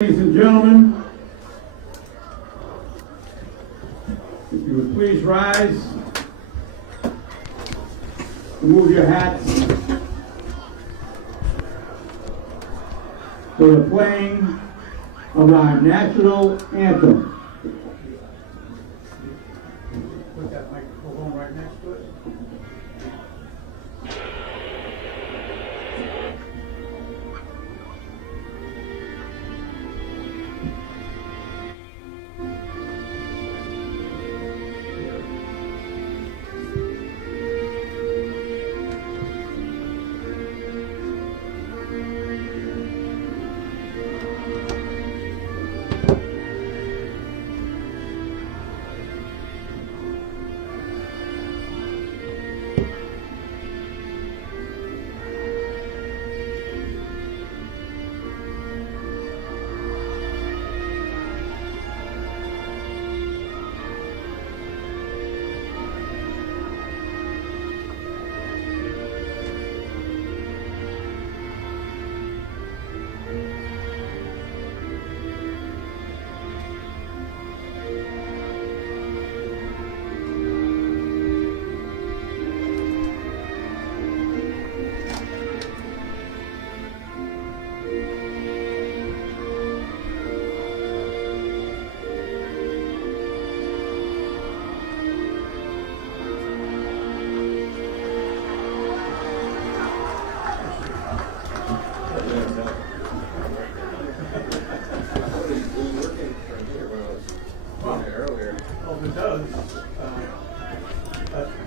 Ladies and gentlemen, if you would please rise, remove your hats for the playing of our national anthem. Put that microphone right next to it.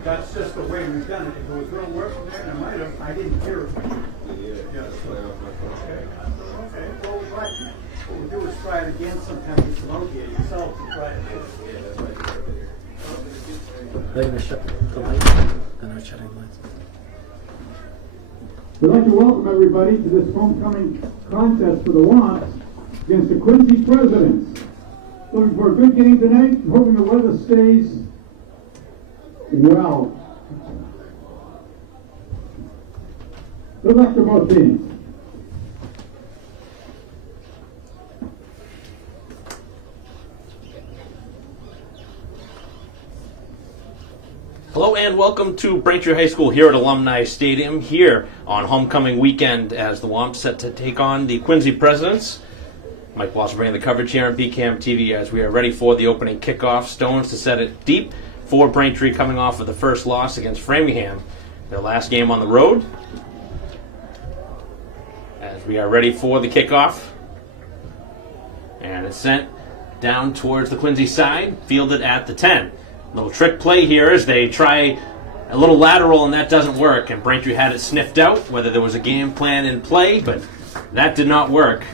That's just the way we've done it. If it was going to work from there, I didn't hear it. Yeah, okay. Well, what we'll do is try it again sometime. You can locate it yourself and try it again. They're going to shut the lights. They're not shutting the lights. We'd like to welcome everybody to this homecoming contest for the Wamps against the Quincy Presidents. Looking for a good game tonight, hoping the weather stays well. Good luck to both teams. Hello and welcome to Braintree High School here at Alumni Stadium here on homecoming weekend as the Wamps set to take on the Quincy Presidents. Mike Walsh bringing the coverage here on Pregame TV as we are ready for the opening kickoff. Stones to set it deep for Braintree coming off of the first loss against Framingham, their last game on the road. As we are ready for the kickoff. And it's sent down towards the Quincy side, fielded at the 10. Little trick play here as they try a little lateral and that doesn't work. And Braintree had it sniffed out, whether there was a game plan in play, but that did not work.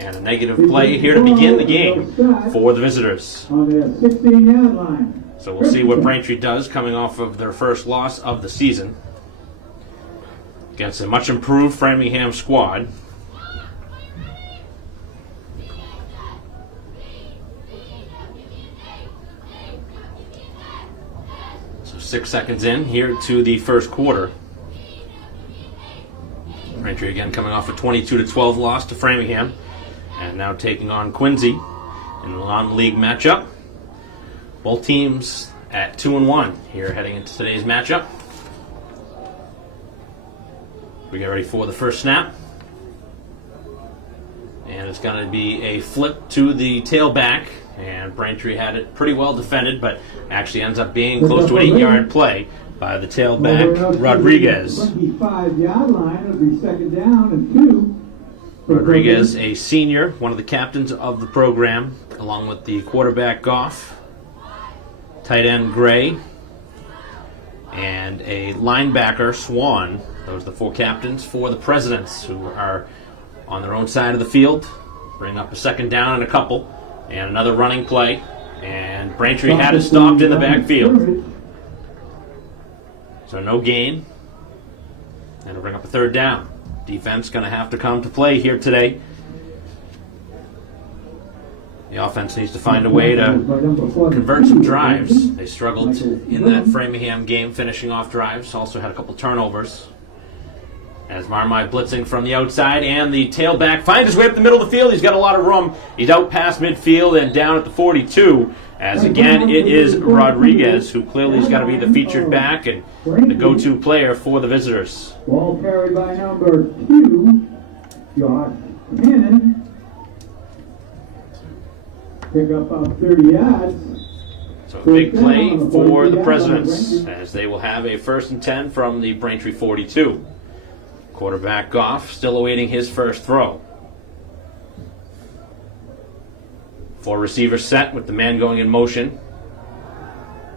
And a negative play here to begin the game for the visitors. On the 16-yard line. So we'll see what Braintree does coming off of their first loss of the season against a much improved Framingham squad. So 6 seconds in here to the first quarter. Braintree again coming off a 22-12 loss to Framingham. And now taking on Quincy in the non-league matchup. Both teams at 2-1 here heading into today's matchup. We get ready for the first snap. And it's going to be a flip to the tailback. And Braintree had it pretty well defended, but actually ends up being close to an 8-yard play by the tailback, Rodriguez. 25-yard line, it'll be second down and 2. Rodriguez, a senior, one of the captains of the program, along with the quarterback Goff, tight end Gray, and a linebacker Swan. Those are the 4 captains for the Presidents, who are on their own side of the field. Bring up a second down and a couple, and another running play. And Braintree had it stopped in the backfield. So no gain. And it'll bring up a third down. Defense going to have to come to play here today. The offense needs to find a way to convert some drives. They struggled in that Framingham game finishing off drives. Also had a couple turnovers. As Marmai blitzing from the outside, and the tailback finds his way up the middle of the field. He's got a lot of room. He's out past midfield and down at the 42. As again, it is Rodriguez, who clearly is going to be the featured back and the go-to player for the visitors. Ball carried by number 2, Josh Cannon. Pick up about 30 yards. So a big play for the Presidents, as they will have a 1st and 10 from the Braintree 42. Quarterback Goff still awaiting his first throw. 4 receivers set with the man going in motion.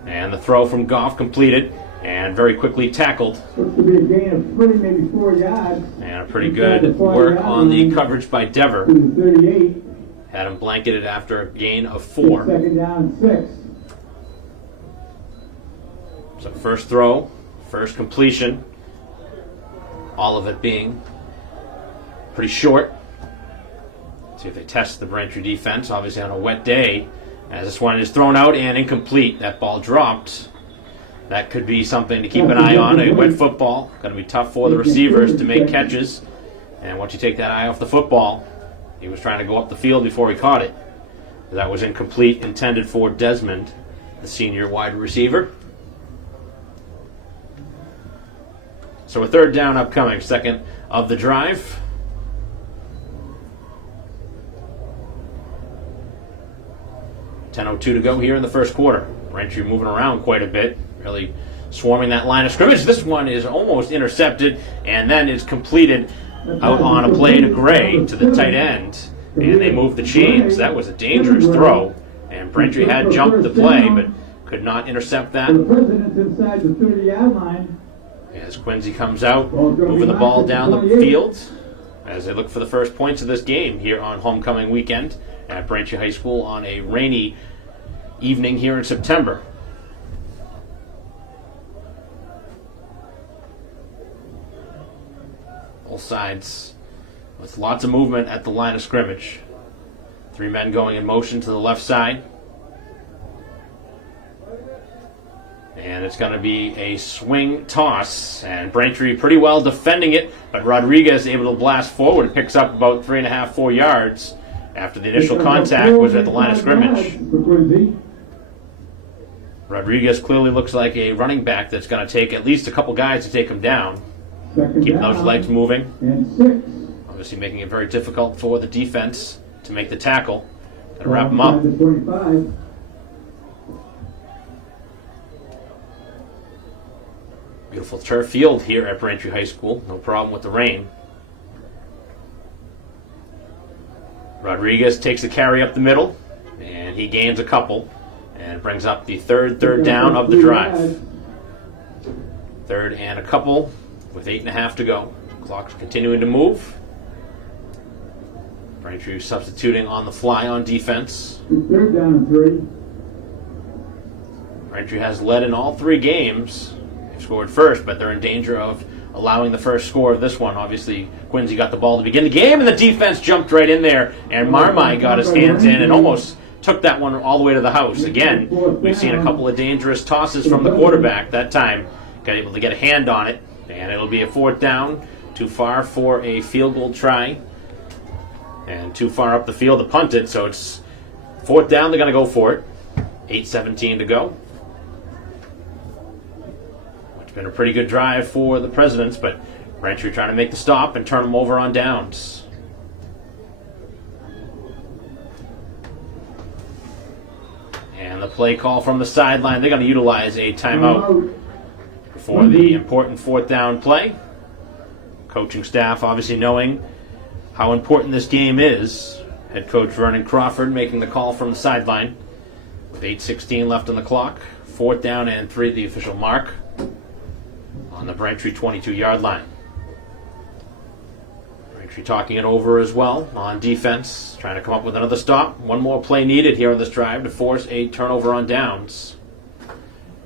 And the throw from Goff completed and very quickly tackled. Looks to be a gain of 3, maybe 4 yards. And a pretty good work on the coverage by Dever. To the 38. Had him blanketed after a gain of 4. 2nd down, 6. So first throw, first completion. All of it being pretty short. See if they test the Braintree defense, obviously on a wet day. As this one is thrown out and incomplete. That ball dropped. That could be something to keep an eye on. A wet football. Going to be tough for the receivers to make catches. And once you take that eye off the football, he was trying to go up the field before he caught it. That was incomplete, intended for Desmond, the senior wide receiver. So a 3rd down upcoming, 2nd of the drive. .10:02 to go here in the first quarter. Braintree moving around quite a bit, really swarming that line of scrimmage. This one is almost intercepted, and then is completed out on a play to Gray to the tight end. And they moved the chains. That was a dangerous throw. And Braintree had jumped the play, but could not intercept that. The President's inside the 30-yard line. As Quincy comes out, moving the ball down the field as they look for the first points of this game here on homecoming weekend at Braintree High School on a rainy evening here in September. Both sides with lots of movement at the line of scrimmage. 3 men going in motion to the left side. And it's going to be a swing toss. And Braintree pretty well defending it, but Rodriguez able to blast forward. Picks up about 3.5, 4 yards after the initial contact was at the line of scrimmage. Rodriguez clearly looks like a running back that's going to take at least a couple guys to take him down. Keeping those legs moving. Obviously making it very difficult for the defense to make the tackle. Got to wrap him up. Beautiful turf field here at Braintree High School. No problem with the rain. Rodriguez takes the carry up the middle, and he gains a couple, and brings up the third down of the drive. 3rd and a couple with 8.5 to go. Clock's continuing to move. Braintree substituting on the fly on defense. 3rd down and 3. Braintree has led in all 3 games. They've scored first, but they're in danger of allowing the first score of this one. Obviously, Quincy got the ball to begin the game, and the defense jumped right in there, and Marmai got his hands in and almost took that one all the way to the house. Again, we've seen a couple of dangerous tosses from the quarterback that time. Got able to get a hand on it, and it'll be a 4th down. Too far for a field goal try, and too far up the field to punt it, so it's 4th down. They're going to go for it. 8:17 to go. Been a pretty good drive for the Presidents, but Braintree trying to make the stop and turn them over on downs. And the play call from the sideline, they're going to utilize a timeout for the important 4th down play. Coaching staff obviously knowing how important this game is. Head coach Vernon Crawford making the call from the sideline with 8:16 left on the clock. 4th down and 3, the official mark on the Braintree 22-yard line. Braintree talking it over as well on defense, trying to come up with another stop. One more play needed here on this drive to force a turnover on downs.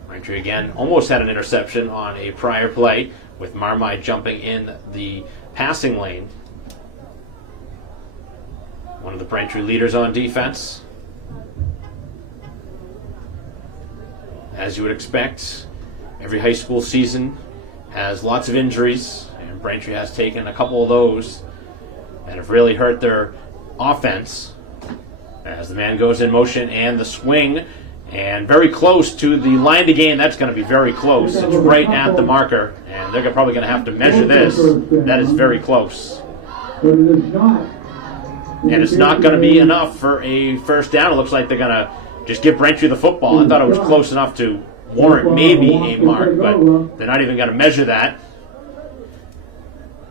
Braintree again almost had an interception on a prior play with Marmai jumping in the passing lane. One of the Braintree leaders on defense. As you would expect, every high school season has lots of injuries, and And Braintree has taken a couple of those that have really hurt their offense. As the man goes in motion and the swing, and very close to the line to gain. That's going to be very close. It's right at the marker, and they're probably going to have to measure this. That is very close. And it's not going to be enough for a first down. It looks like they're going to just give Braintree the football. I thought it was close enough to warrant maybe a mark, but they're not even going to measure that.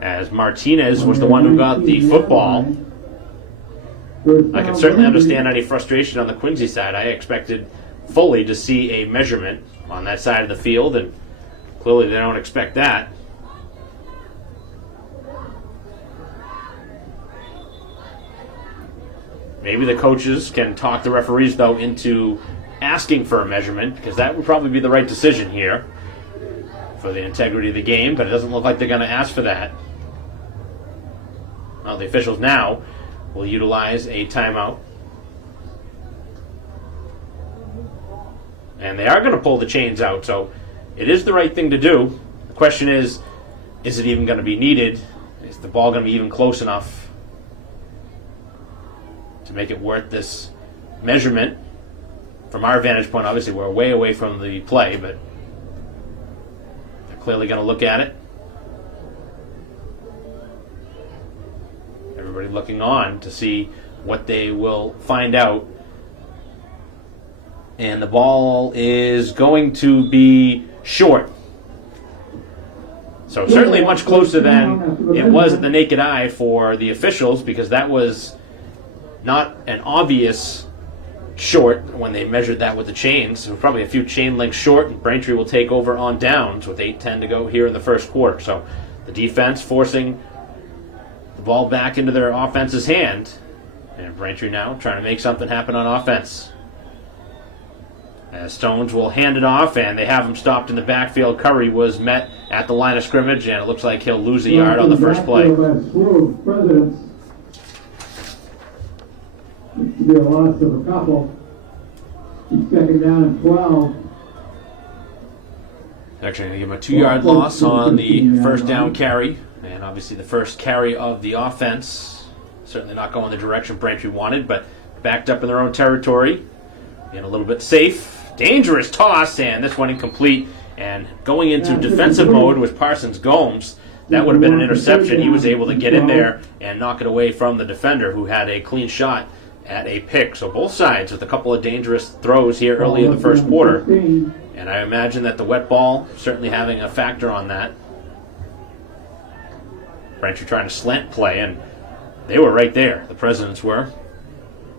As Martinez was the one who got the football. I can certainly understand any frustration on the Quincy side. I expected fully to see a measurement on that side of the field, and clearly they don't expect that. Maybe the coaches can talk the referees, though, into asking for a measurement, because that would probably be the right decision here for the integrity of the game, but it doesn't look like they're going to ask for that. Well, the officials now will utilize a timeout. And they are going to pull the chains out, so it is the right thing to do. The question is it even going to be needed? Is the ball going to be even close enough to make it worth this measurement? From our vantage point, obviously, we're way away from the play, but they're clearly going to look at it. Everybody looking on to see what they will find out. And the ball is going to be short. So certainly much closer than it was at the naked eye for the officials, because that was not an obvious short when they measured that with the chains. It was probably a few chain lengths short, and Braintree will take over on downs with 8:10 to go here in the first quarter. So the defense forcing the ball back into their offense's hand. And Braintree now trying to make something happen on offense. As Stones will hand it off, and they have him stopped in the backfield. Curry was met at the line of scrimmage, and it looks like he'll lose a yard on the first play. Needs to be a loss of a couple. He's second down and 12. Actually, going to give him a 2-yard loss on the first down carry. And obviously the first carry of the offense. Certainly not going the direction Braintree wanted, but backed up in their own territory. And a little bit safe. Dangerous toss, and this one incomplete. And going into defensive mode was Parsons Gomes. That would have been an interception. He was able to get in there and knock it away from the defender, who had a clean shot at a pick. So both sides with a couple of dangerous throws here early in the first quarter. And I imagine that the wet ball certainly having a factor on that. Braintree trying to slant play, and they were right there. The Presidents were.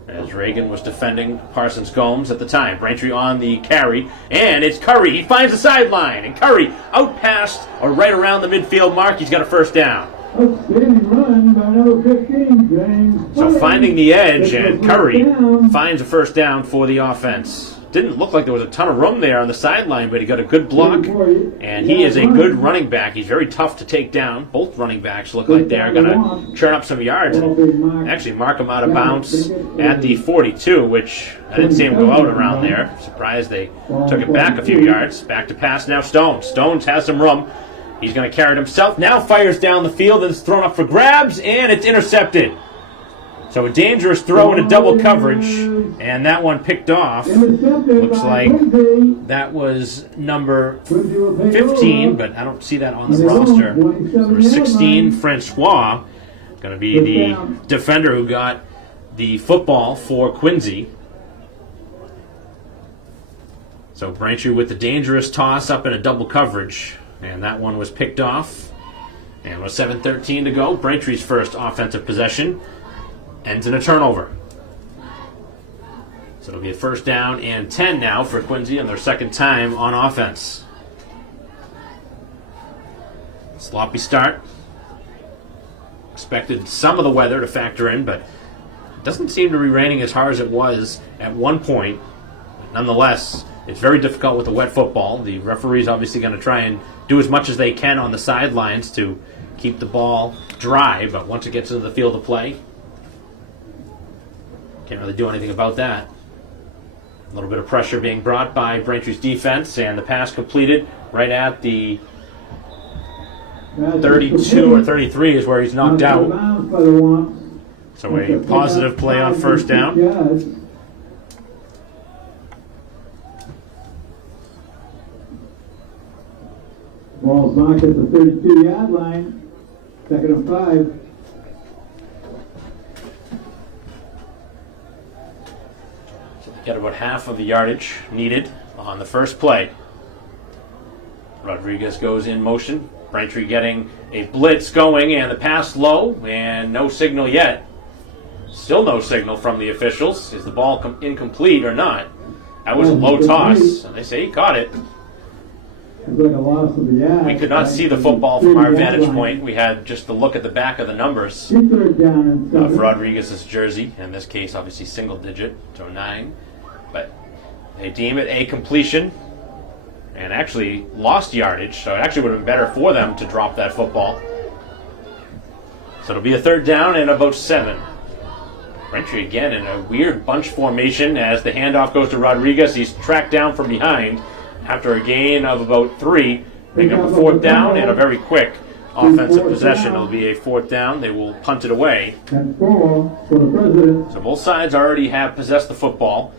As Reagan was defending Parsons Gomes at the time. Braintree on the carry, and it's Curry. He finds the sideline, and Curry out past or right around the midfield mark. He's got a first down. Run by number 15, James. So finding the edge, and Curry finds a first down for the offense. Didn't look like there was a ton of room there on the sideline, but he got a good block, and he is a good running back. He's very tough to take down. Both running backs look like they're going to churn up some yards and actually mark him out of bounds at the 42, which I didn't see him go out around there. Surprised they took it back a few yards. Back to pass now, Stones. Stones has some room. He's going to carry it himself. Now fires down the field and it's thrown up for grabs, and it's intercepted. So a dangerous throw into double coverage, and that one picked off. Looks like that was number 15, but I don't see that on the roster. Number 16, Francois, going to be the defender who got the football for Quincy. So Braintree with the dangerous toss up in a double coverage, and that one was picked off. And with 7:13 to go, Braintree's first offensive possession ends in a turnover. So it'll be a first down and 10 now for Quincy on their second time on offense. Sloppy start. Expected some of the weather to factor in, but it doesn't seem to be raining as hard as it was at one point. Nonetheless, it's very difficult with the wet football. The referee's obviously going to try and do as much as they can on the sidelines to keep the ball dry, but once it gets into the field of play, can't really do anything about that. A little bit of pressure being brought by Braintree's defense, and the pass completed right at the 32 or 33 is where he's knocked out. By the one. So a positive play on first down. Yards. Ball's marked at the 32-yard line. 2nd and 5. So they get about half of the yardage needed on the first play. Rodriguez goes in motion. Braintree getting a blitz going, and the pass low, and no signal yet. Still no signal from the officials. Is the ball incomplete or not? That was a low toss, and they say he caught it. Like a loss of the yard. We could not see the football from our vantage point. We had just to look at the back of the numbers of Rodriguez's jersey. In this case, obviously single digit, so 9. But they deem it a completion and actually lost yardage, so it actually would have been better for them to drop that football. So it'll be a 3rd down and about 7. Braintree again in a weird bunch formation as the handoff goes to Rodriguez. He's tracked down from behind after a gain of about 3. They up a 4th down and a very quick offensive possession. It'll be a 4th down. They will punt it away. And 4 for the president. So both sides already have possessed the football.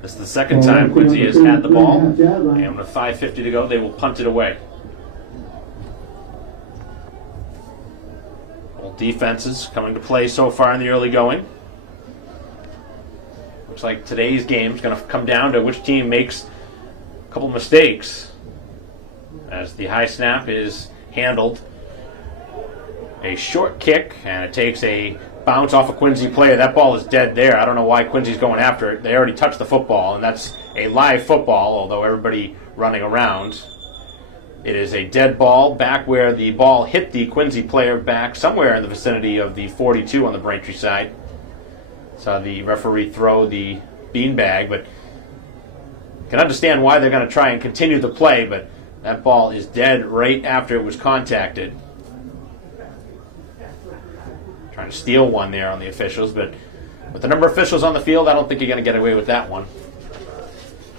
This is the 2nd time Quincy has had the ball. And with 5:50 to go, they will punt it away. Both defenses coming to play so far in the early going. Looks like today's game is going to come down to which team makes a couple mistakes as the high snap is handled. A short kick, and it takes a bounce off a Quincy player. That ball is dead there. I don't know why Quincy's going after it. They already touched the football, and that's a live football, although everybody running around. It is a dead ball back where the ball hit the Quincy player back somewhere in the vicinity of the 42 on the Braintree side. Saw the referee throw the beanbag, but can understand why they're going to try and continue the play, but that ball is dead right after it was contacted. Trying to steal one there on the officials, but with the number of officials on the field, I don't think you're going to get away with that one.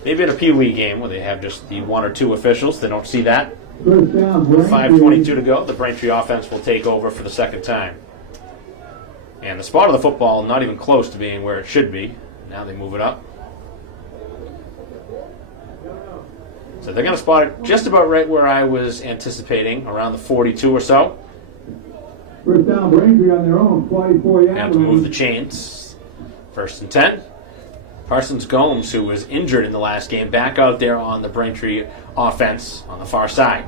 Maybe in a Pee Wee game where they have just the 1 or 2 officials, they don't see that. 5:22 to go. The Braintree offense will take over for the 2nd time. And the spot of the football not even close to being where it should be. Now they move it up. So they're going to spot it just about right where I was anticipating, around the 42 or so. 1st down, Braintree on their own, 44-yard Have to move the chains. 1st and 10. Parsons Gomes, who was injured in the last game, back out there on the Braintree offense on the far side.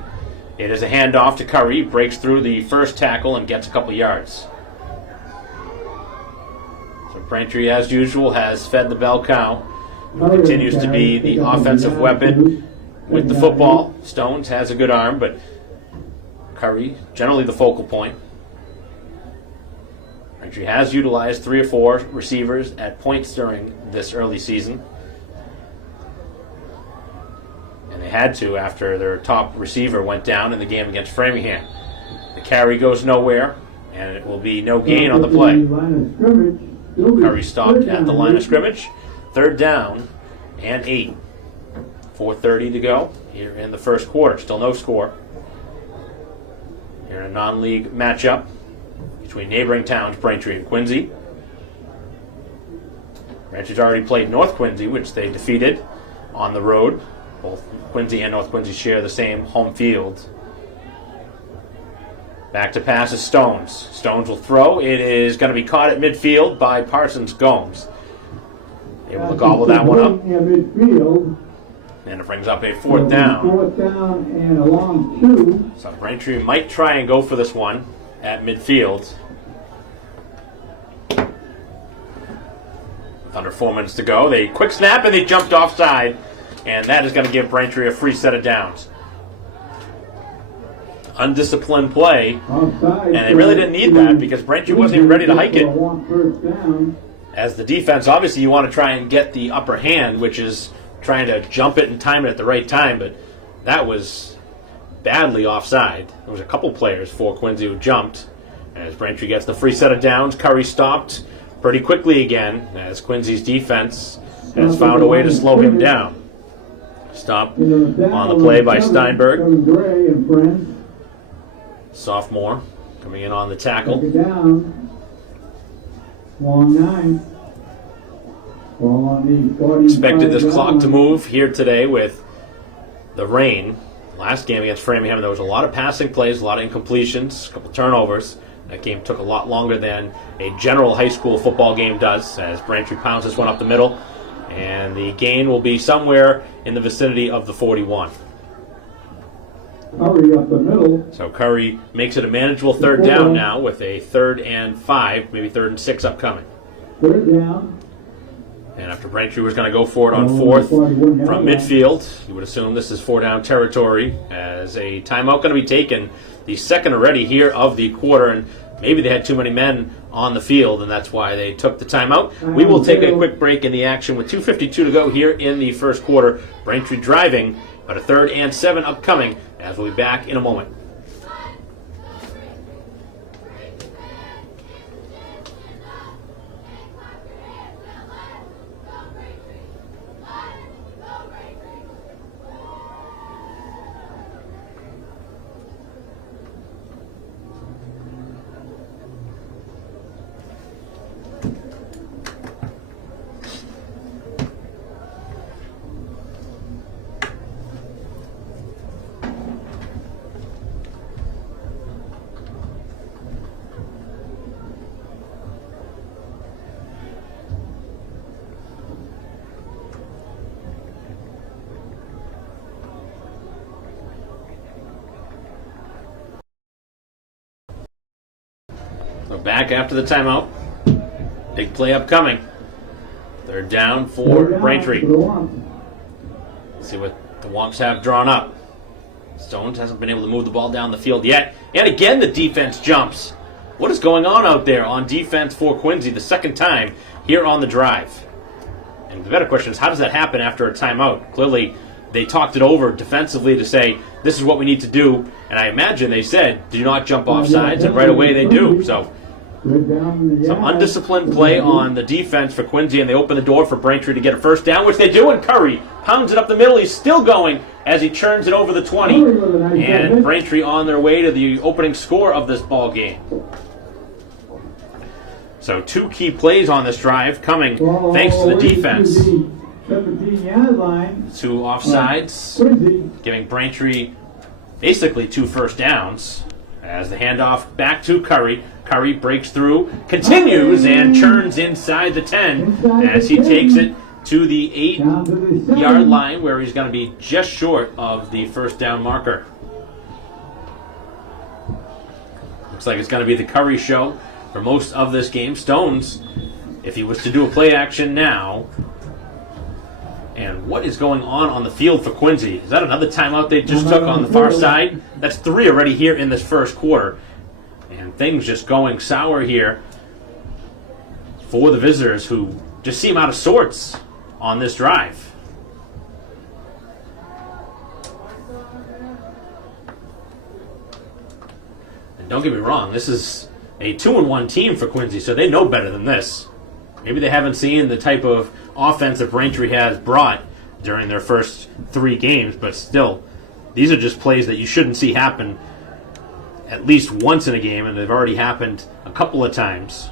It is a handoff to Curry, breaks through the first tackle and gets a couple yards. So Braintree, as usual, has fed the bell cow, who continues to be the offensive weapon with the football. Stones has a good arm, but Curry, generally the focal point. Braintree has utilized 3 or 4 receivers at points during this early season. And they had to after their top receiver went down in the game against Framingham. The carry goes nowhere, and it will be no gain on the play. Curry stopped at the line of scrimmage. 3rd down and 8. 4:30 to go here in the first quarter. Still no score. Here in a non-league matchup between neighboring towns, Braintree and Quincy. Braintree's already played North Quincy, which they defeated on the road. Both Quincy and North Quincy share the same home field. Back to pass is Stones. Stones will throw. It is going to be caught at midfield by Parsons Gomes. Able to gobble that one up. And it brings up a 4th down. 4th down and a long 2. So Braintree might try and go for this one at midfield. With under 4 minutes to go. They quick snap and they jumped offside. And that is going to give Braintree a free set of downs. Undisciplined play. And they really didn't need that because Braintree wasn't even ready to hike it. As the defense, obviously you want to try and get the upper hand, which is trying to jump it and time it at the right time, but that was badly offside. There was a couple players for Quincy who jumped. As Braintree gets the free set of downs, Curry stopped pretty quickly again as Quincy's defense has found a way to slow him down. Stop on the play by Steinberg. sophomore, coming in on the tackle. Second down. Long 9. Ball on the 40. Expected this clock to move here today with the rain. Last game against Framingham, there was a lot of passing plays, a lot of incompletions, a couple turnovers. That game took a lot longer than a general high school football game does, as Braintree pounds this one up the middle. And the gain will be somewhere in the vicinity of the 41. Curry up the middle. So Curry makes it a manageable third down now with a 3rd and 5, maybe 3rd and 6 upcoming. Third down. And after Braintree was going to go for it on 4th from midfield, you would assume this is 4-down territory, as a timeout going to be taken, the second already here of the quarter, and maybe they had too many men on the field, and that's why they took the timeout. We will take a quick break in the action with 2:52 to go here in the first quarter. Braintree driving, but a 3rd and 7 upcoming, as we'll be back in a moment. So back after the timeout. Big play upcoming. 3rd down for Braintree. See what the Wonks have drawn up. Stones hasn't been able to move the ball down the field yet. And again, the defense jumps. What is going on out there on defense for Quincy the second time here on the drive? And the better question is, how does that happen after a timeout? Clearly, they talked it over defensively to say, this is what we need to do. And I imagine they said, do not jump off sides, and right away they do. So some undisciplined play on the defense for Quincy, and they open the door for Braintree to get a first down, which they do, and Curry pounds it up the middle. He's still going as he churns it over the 20. And Braintree on their way to the opening score of this ball game. So 2 key plays on this drive coming thanks to the defense. 17-yard line. 2 offsides, giving Braintree basically 2 first downs. As the handoff back to Curry. Curry breaks through, continues, and churns inside the 10 as he takes it to the 8-yard line, where he's going to be just short of the first down marker. Looks like it's going to be the Curry show for most of this game. Stones, if he was to do a play action now. And what is going on the field for Quincy? Is that another timeout they just took on the far side? That's 3 already here in this first quarter. And things just going sour here for the visitors, who just seem out of sorts on this drive. And don't get me wrong, this is a 2-1 team for Quincy, so they know better than this. Maybe they haven't seen the type of offense that Braintree has brought during their first 3 games, but still, these are just plays that you shouldn't see happen at least once in a game, and they've already happened a couple of times.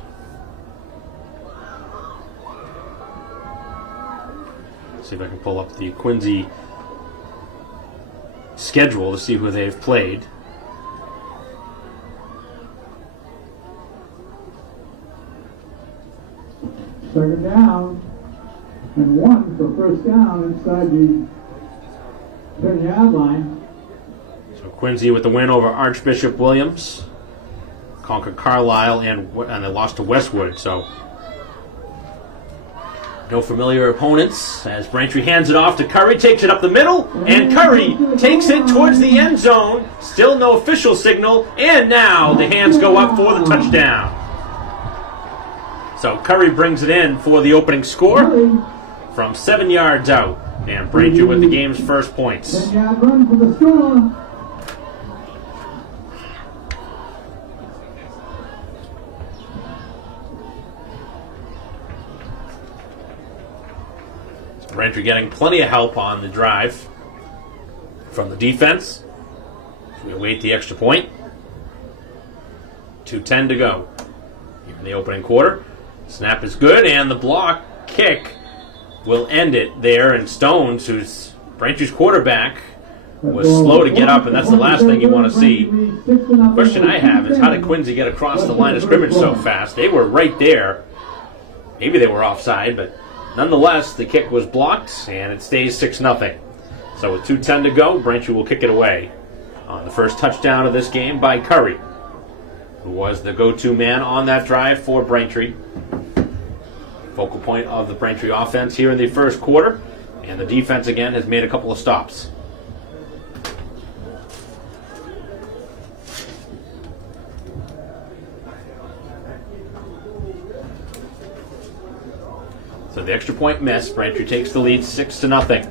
Let's see if I can pull up the Quincy schedule to see who they've played. Second down, and 1 for first down inside the 10-yard line. So Quincy with the win over Archbishop Williams, conquered Carlisle, and they lost to Westwood. So no familiar opponents, as Braintree hands it off to Curry, takes it up the middle, and Curry takes it towards the end zone. Still no official signal, and now the hands go up for the touchdown. So Curry brings it in for the opening score from 7 yards out, and Braintree with the game's first points. 10-yard run for the score. Braintree getting plenty of help on the drive from the defense. We await the extra point. 2:10 to go here in the opening quarter. Snap is good, and the block kick will end it there. And Stones, who's Braintree's quarterback, was slow to get up, and that's the last thing you want to see. The question I have is, how did Quincy get across the line of scrimmage so fast? They were right there. Maybe they were offside, but nonetheless, the kick was blocked, and it stays 6-0. So with 2:10 to go, Braintree will kick it away on the first touchdown of this game by Curry, who was the go-to man on that drive for Braintree. Focal point of the Braintree offense here in the first quarter, and the defense again has made a couple of stops. So the extra point miss. Braintree takes the lead 6-0.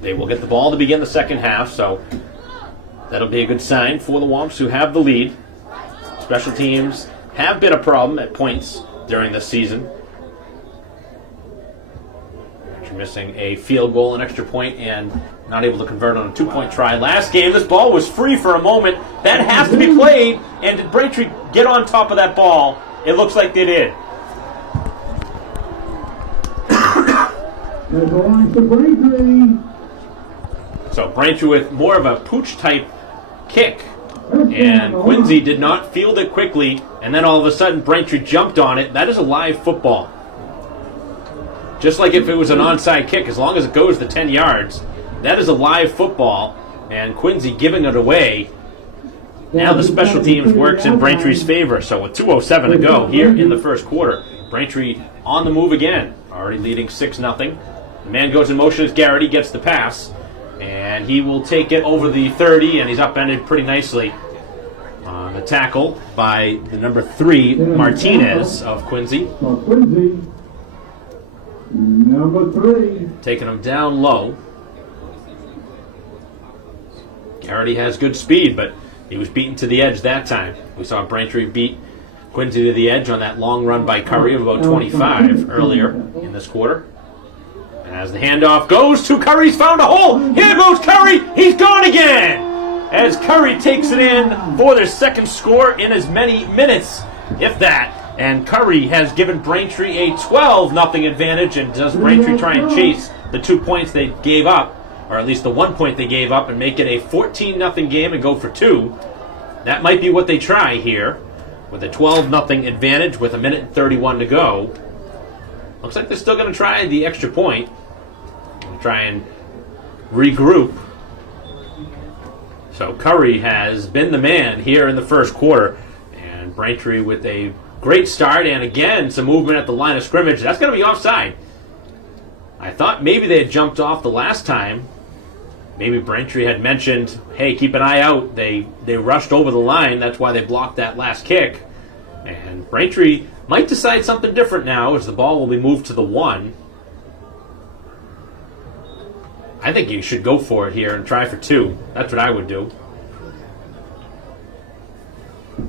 They will get the ball to begin the second half, so that'll be a good sign for the Womps, who have the lead. Special teams have been a problem at points during this season. Braintree missing a field goal, an extra point, and not able to convert on a 2-point try. Last game, this ball was free for a moment. That has to be played, and did Braintree get on top of that ball? It looks like they did. It belongs to Braintree. So Braintree with more of a pooch-type kick. And Quincy did not field it quickly, and then all of a sudden Braintree jumped on it. That is a live football. Just like if it was an onside kick, as long as it goes the 10 yards, that is a live football, and Quincy giving it away. Now the special teams works in Braintree's favor. So with 2:07 to go here in the first quarter, Braintree on the move again, already leading 6-0. The man goes in motion as Garrity gets the pass, and he will take it over the 30, and he's upended pretty nicely on the tackle by the number 3, Martinez of Quincy. Quincy, number 3. Taking him down low. Garrity has good speed, but he was beaten to the edge that time. We saw Braintree beat Quincy to the edge on that long run by Curry of about 25 earlier in this quarter. And as the handoff goes to Curry, he's found a hole. Here goes Curry. He's gone again. As Curry takes it in for their second score in as many minutes, if that. And Curry has given Braintree a 12-0 advantage. And does Braintree try and chase the 2 points they gave up, or at least the 1 point they gave up, and make it a 14-0 game and go for 2? That might be what they try here, with a 12-0 advantage with 1:31 to go. Looks like they're still going to try the extra point. Try and regroup. So Curry has been the man here in the first quarter. And Braintree with a great start, and again, some movement at the line of scrimmage. That's going to be offside. I thought maybe they had jumped off the last time. Maybe Braintree had mentioned, hey, keep an eye out. They rushed over the line. That's why they blocked that last kick. And Braintree might decide something different now, as the ball will be moved to the 1. I think you should go for it here and try for 2. That's what I would do.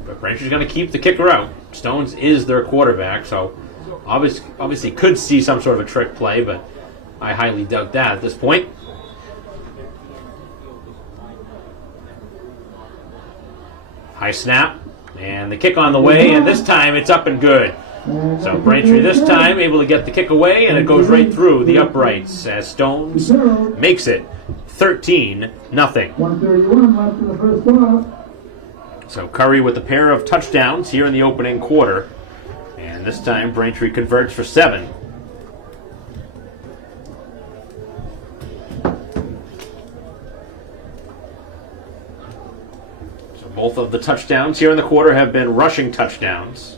But Braintree's going to keep the kicker out. Stones is their quarterback, so obviously could see some sort of a trick play, but I highly doubt that at this point. High snap, and the kick on the way, and this time it's up and good. So Braintree this time able to get the kick away, and it goes right through the uprights as Stones makes it 13-0. 1:31 left in the first quarter. So Curry with a pair of touchdowns here in the opening quarter, and this time Braintree converts for 7. So both of the touchdowns here in the quarter have been rushing touchdowns.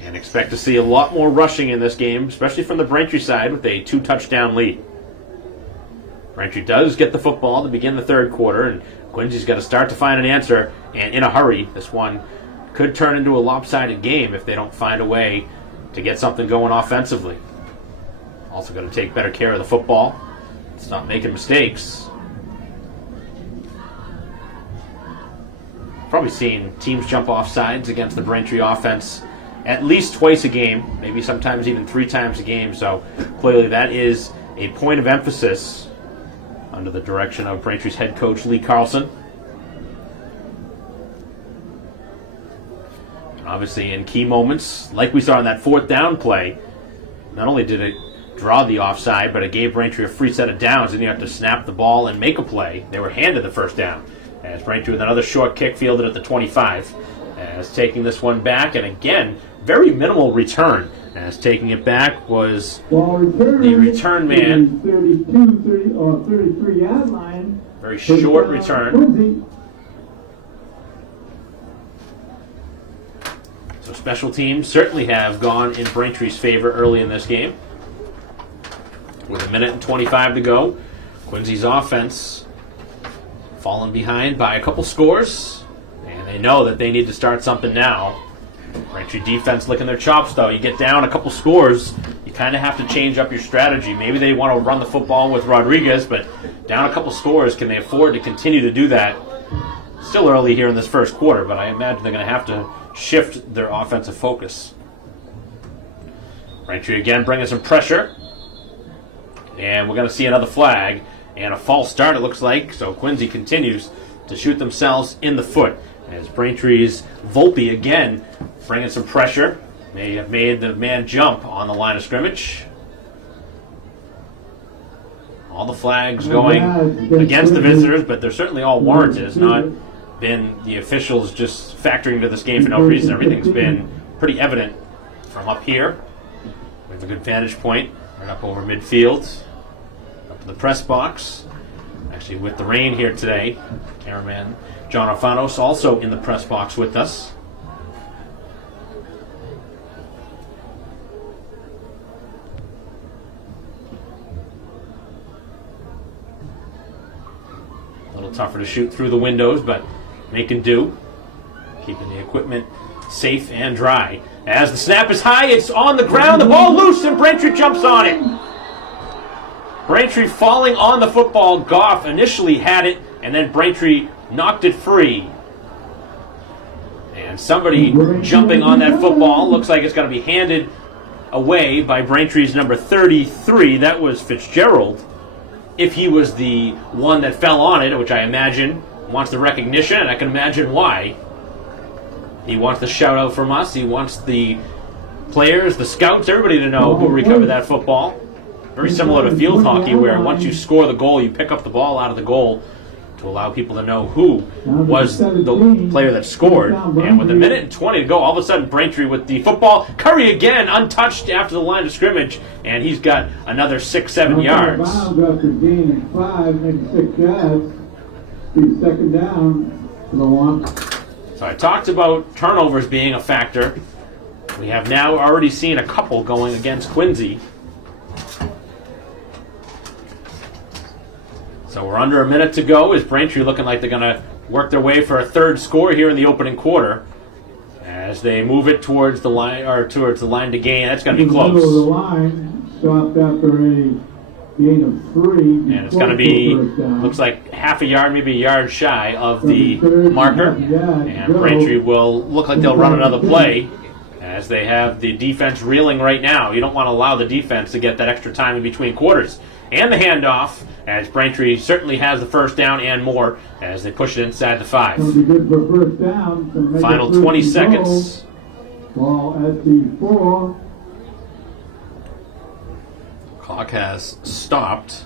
And expect to see a lot more rushing in this game, especially from the Braintree side with a 2-touchdown lead. Braintree does get the football to begin the third quarter, and Quincy's got to start to find an answer, and in a hurry. This one could turn into a lopsided game if they don't find a way to get something going offensively. Also got to take better care of the football. Stop making mistakes. Probably seen teams jump off sides against the Braintree offense at least twice a game, maybe sometimes even 3 times a game. So clearly that is a point of emphasis under the direction of Braintree's head coach Lee Carlson. Obviously, in key moments, like we saw in that fourth down play, not only did it draw the offside, but it gave Braintree a free set of downs. Didn't have to snap the ball and make a play. They were handed the first down. As Braintree with another short kick fielded at the 25. As taking this one back, and again, very minimal return. As taking it back was the return man. 33-yard line. Very short return. So special teams certainly have gone in Braintree's favor early in this game. With 1:25 to go, Quincy's offense fallen behind by a couple scores, and they know that they need to start something now. Braintree defense licking their chops, though. You get down a couple scores, you kind of have to change up your strategy. Maybe they want to run the football with Rodriguez, but down a couple scores, can they afford to continue to do that? Still early here in this first quarter, but I imagine they're going to have to shift their offensive focus. Braintree again bringing some pressure, and we're going to see another flag and a false start, it looks like. So Quincy continues to shoot themselves in the foot as Braintree's Volpe again bringing some pressure. They have made the man jump on the line of scrimmage. All the flags going against the visitors, but they're certainly all warranted. It's not been the officials just factoring into this game for no reason. Everything's been pretty evident from up here. We have a good vantage point right up over midfield, up to the press box. Actually, with the rain here today, cameraman John Alfanos also in the press box with us. A little tougher to shoot through the windows, but making do. Keeping the equipment safe and dry. As the snap is high, it's on the ground, the ball loose, and Braintree jumps on it. Braintree falling on the football. Goff initially had it, and then Braintree knocked it free. And somebody jumping on that football. Looks like it's going to be handed away by Braintree's number 33. That was Fitzgerald. If he was the one that fell on it, which I imagine wants the recognition, and I can imagine why. He wants the shout out from us. He wants the players, the scouts, everybody to know who recovered that football. Very similar to field hockey, where once you score the goal, you pick up the ball out of the goal to allow people to know who was the player that scored. And with 1:20 to go, all of a sudden Braintree with the football. Curry again, untouched after the line of scrimmage, and he's got another 6-7 yards. After gaining 5, maybe 6 yards, be second down to the one. So I talked about turnovers being a factor. We have now already seen a couple going against Quincy. So we're under a minute to go. Is Braintree looking like they're going to work their way for a third score here in the opening quarter? As they move it towards the line, or towards the line to gain, that's going to be close. Middle of the line, stopped after a gain of 3. And it's going to be, looks like half a yard, maybe a yard shy of the marker. And Braintree will look like they'll run another play, as they have the defense reeling right now. You don't want to allow the defense to get that extra time in between quarters. And the handoff, as Braintree certainly has the first down and more, as they push it inside the 5. Final 20 seconds. Ball at the 4. Clock has stopped.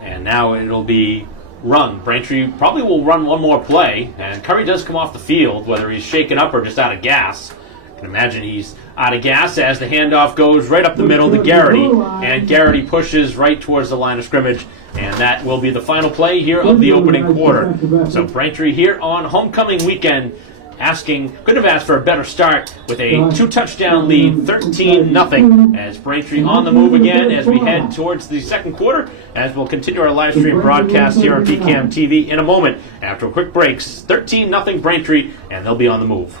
And now it'll be run. Braintree probably will run one more play. And Curry does come off the field, whether he's shaken up or just out of gas. I can imagine he's out of gas as the handoff goes right up the middle to Garrity. And Garrity pushes right towards the line of scrimmage. And that will be the final play here of the opening quarter. So Braintree here on homecoming weekend couldn't have asked for a better start with a 2-touchdown lead, 13-0, as Braintree on the move again as we head towards the second quarter, as we'll continue our live stream broadcast here on Pregame TV in a moment after a quick break. 13-0 Braintree, and they'll be on the move.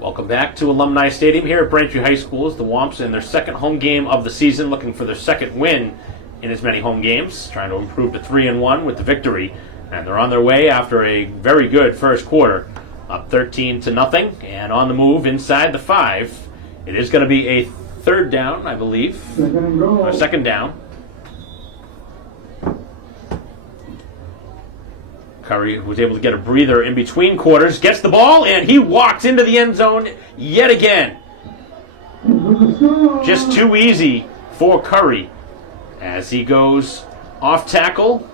Welcome back to Alumni Stadium here at Braintree High School as the Womps in their second home game of the season, looking for their second win in as many home games, trying to improve to 3-1 with the victory. And they're on their way after a very good first quarter, up 13-0, and on the move inside the 5. It is going to be a third down, I believe, or second down. Curry was able to get a breather in between quarters, gets the ball, and he walks into the end zone yet again. Just too easy for Curry as he goes off tackle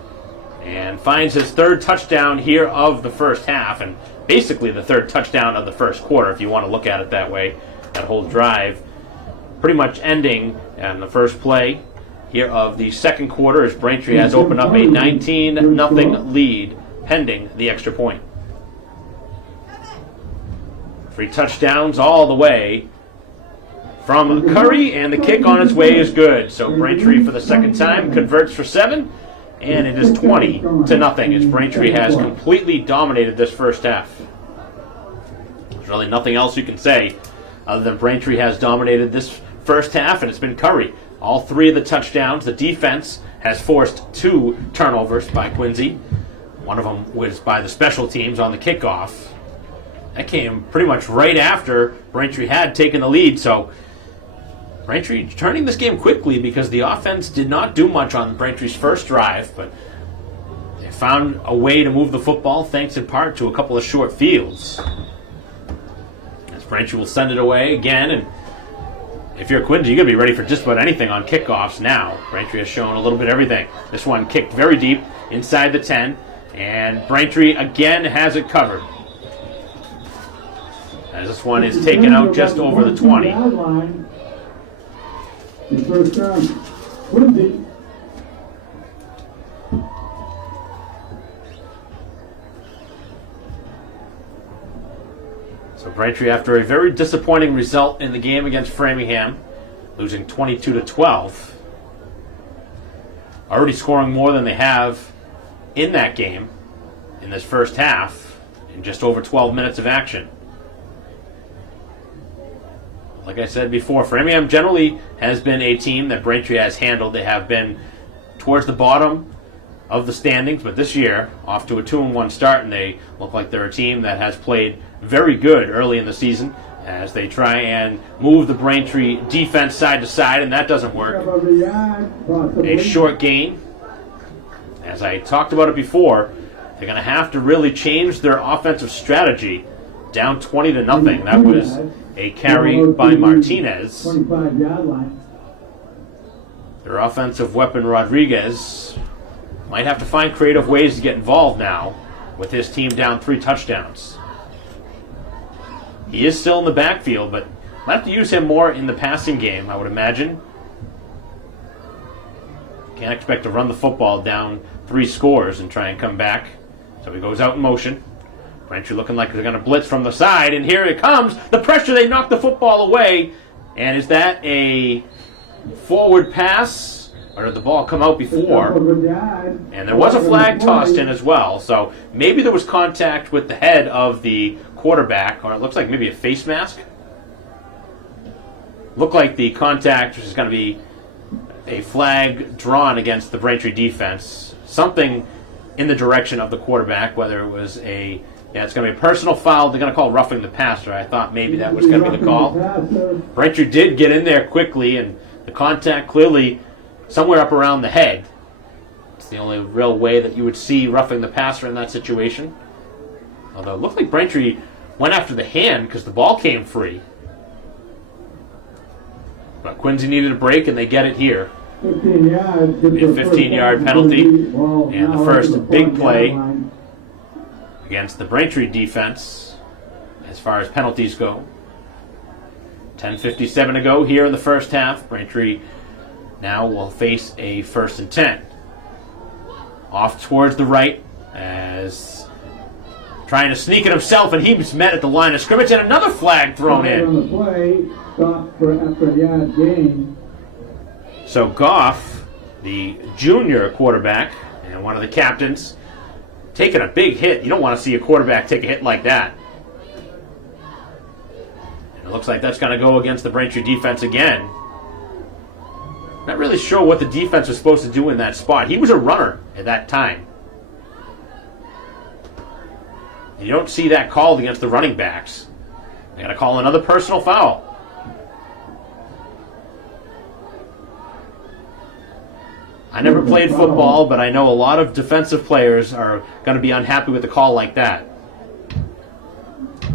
and finds his third touchdown here of the first half, and basically the third touchdown of the first quarter, if you want to look at it that way. That whole drive pretty much ending in the first play here of the second quarter as Braintree has opened up a 19-0 lead pending the extra point. 3 touchdowns all the way from Curry, and the kick on its way is good. So Braintree for the second time converts for 7, and it is 20-0 as Braintree has completely dominated this first half. There's really nothing else you can say other than Braintree has dominated this first half, and it's been Curry. All 3 of the touchdowns. The defense has forced 2 turnovers by Quincy. One of them was by the special teams on the kickoff. That came pretty much right after Braintree had taken the lead. So Braintree turning this game quickly because the offense did not do much on Braintree's first drive, but they found a way to move the football thanks in part to a couple of short fields. As Braintree will send it away again, and if you're Quincy, you're going to be ready for just about anything on kickoffs now. Braintree has shown a little bit of everything. This one kicked very deep inside the 10. And Braintree again has it covered. As this one is taken out just over the 20. So Braintree, after a very disappointing result in the game against Framingham, losing 22-12, already scoring more than they have in that game, in this first half, in just over 12 minutes of action. Like I said before, Framingham generally has been a team that Braintree has handled. They have been towards the bottom of the standings, but this year, off to a 2-1 start, and they look like they're a team that has played very good early in the season as they try and move the Braintree defense side to side, and that doesn't work. A short gain. As I talked about it before, they're going to have to really change their offensive strategy. Down 20-0. That was a carry by Martinez. Their offensive weapon, Rodriguez, might have to find creative ways to get involved now with his team down 3 touchdowns. He is still in the backfield, but might have to use him more in the passing game, I would imagine. Can't expect to run the football down 3 scores and try and come back. So he goes out in motion. Braintree looking like they're going to blitz from the side, and here it comes. The pressure, they knock the football away. And is that a forward pass, or did the ball come out before? And there was a flag tossed in as well, so maybe there was contact with the head of the quarterback, or it looks like maybe a face mask. Looked like the contact was going to be a flag drawn against the Braintree defense. Something in the direction of the quarterback, whether it was it's going to be a personal foul. They're going to call roughing the passer. I thought maybe that was going to be the call. Braintree did get in there quickly, and the contact clearly somewhere up around the head. It's the only real way that you would see roughing the passer in that situation. Although it looked like Braintree went after the hand because the ball came free. But Quincy needed a break, and they get it here. 15 yards. A 15-yard penalty, and the first big play against the Braintree defense as far as penalties go. 10:57 to go here in the first half. Braintree now will face a 1st and 10. Off towards the right as trying to sneak it himself, and he was met at the line of scrimmage, and another flag thrown in. On the play, stop for after a yard gain. So Goff, the junior quarterback and one of the captains, taking a big hit. You don't want to see a quarterback take a hit like that. Looks like that's going to go against the Braintree defense again. Not really sure what the defense was supposed to do in that spot. He was a runner at that time. You don't see that called against the running backs. They got to call another personal foul. I never played football, but I know a lot of defensive players are going to be unhappy with a call like that.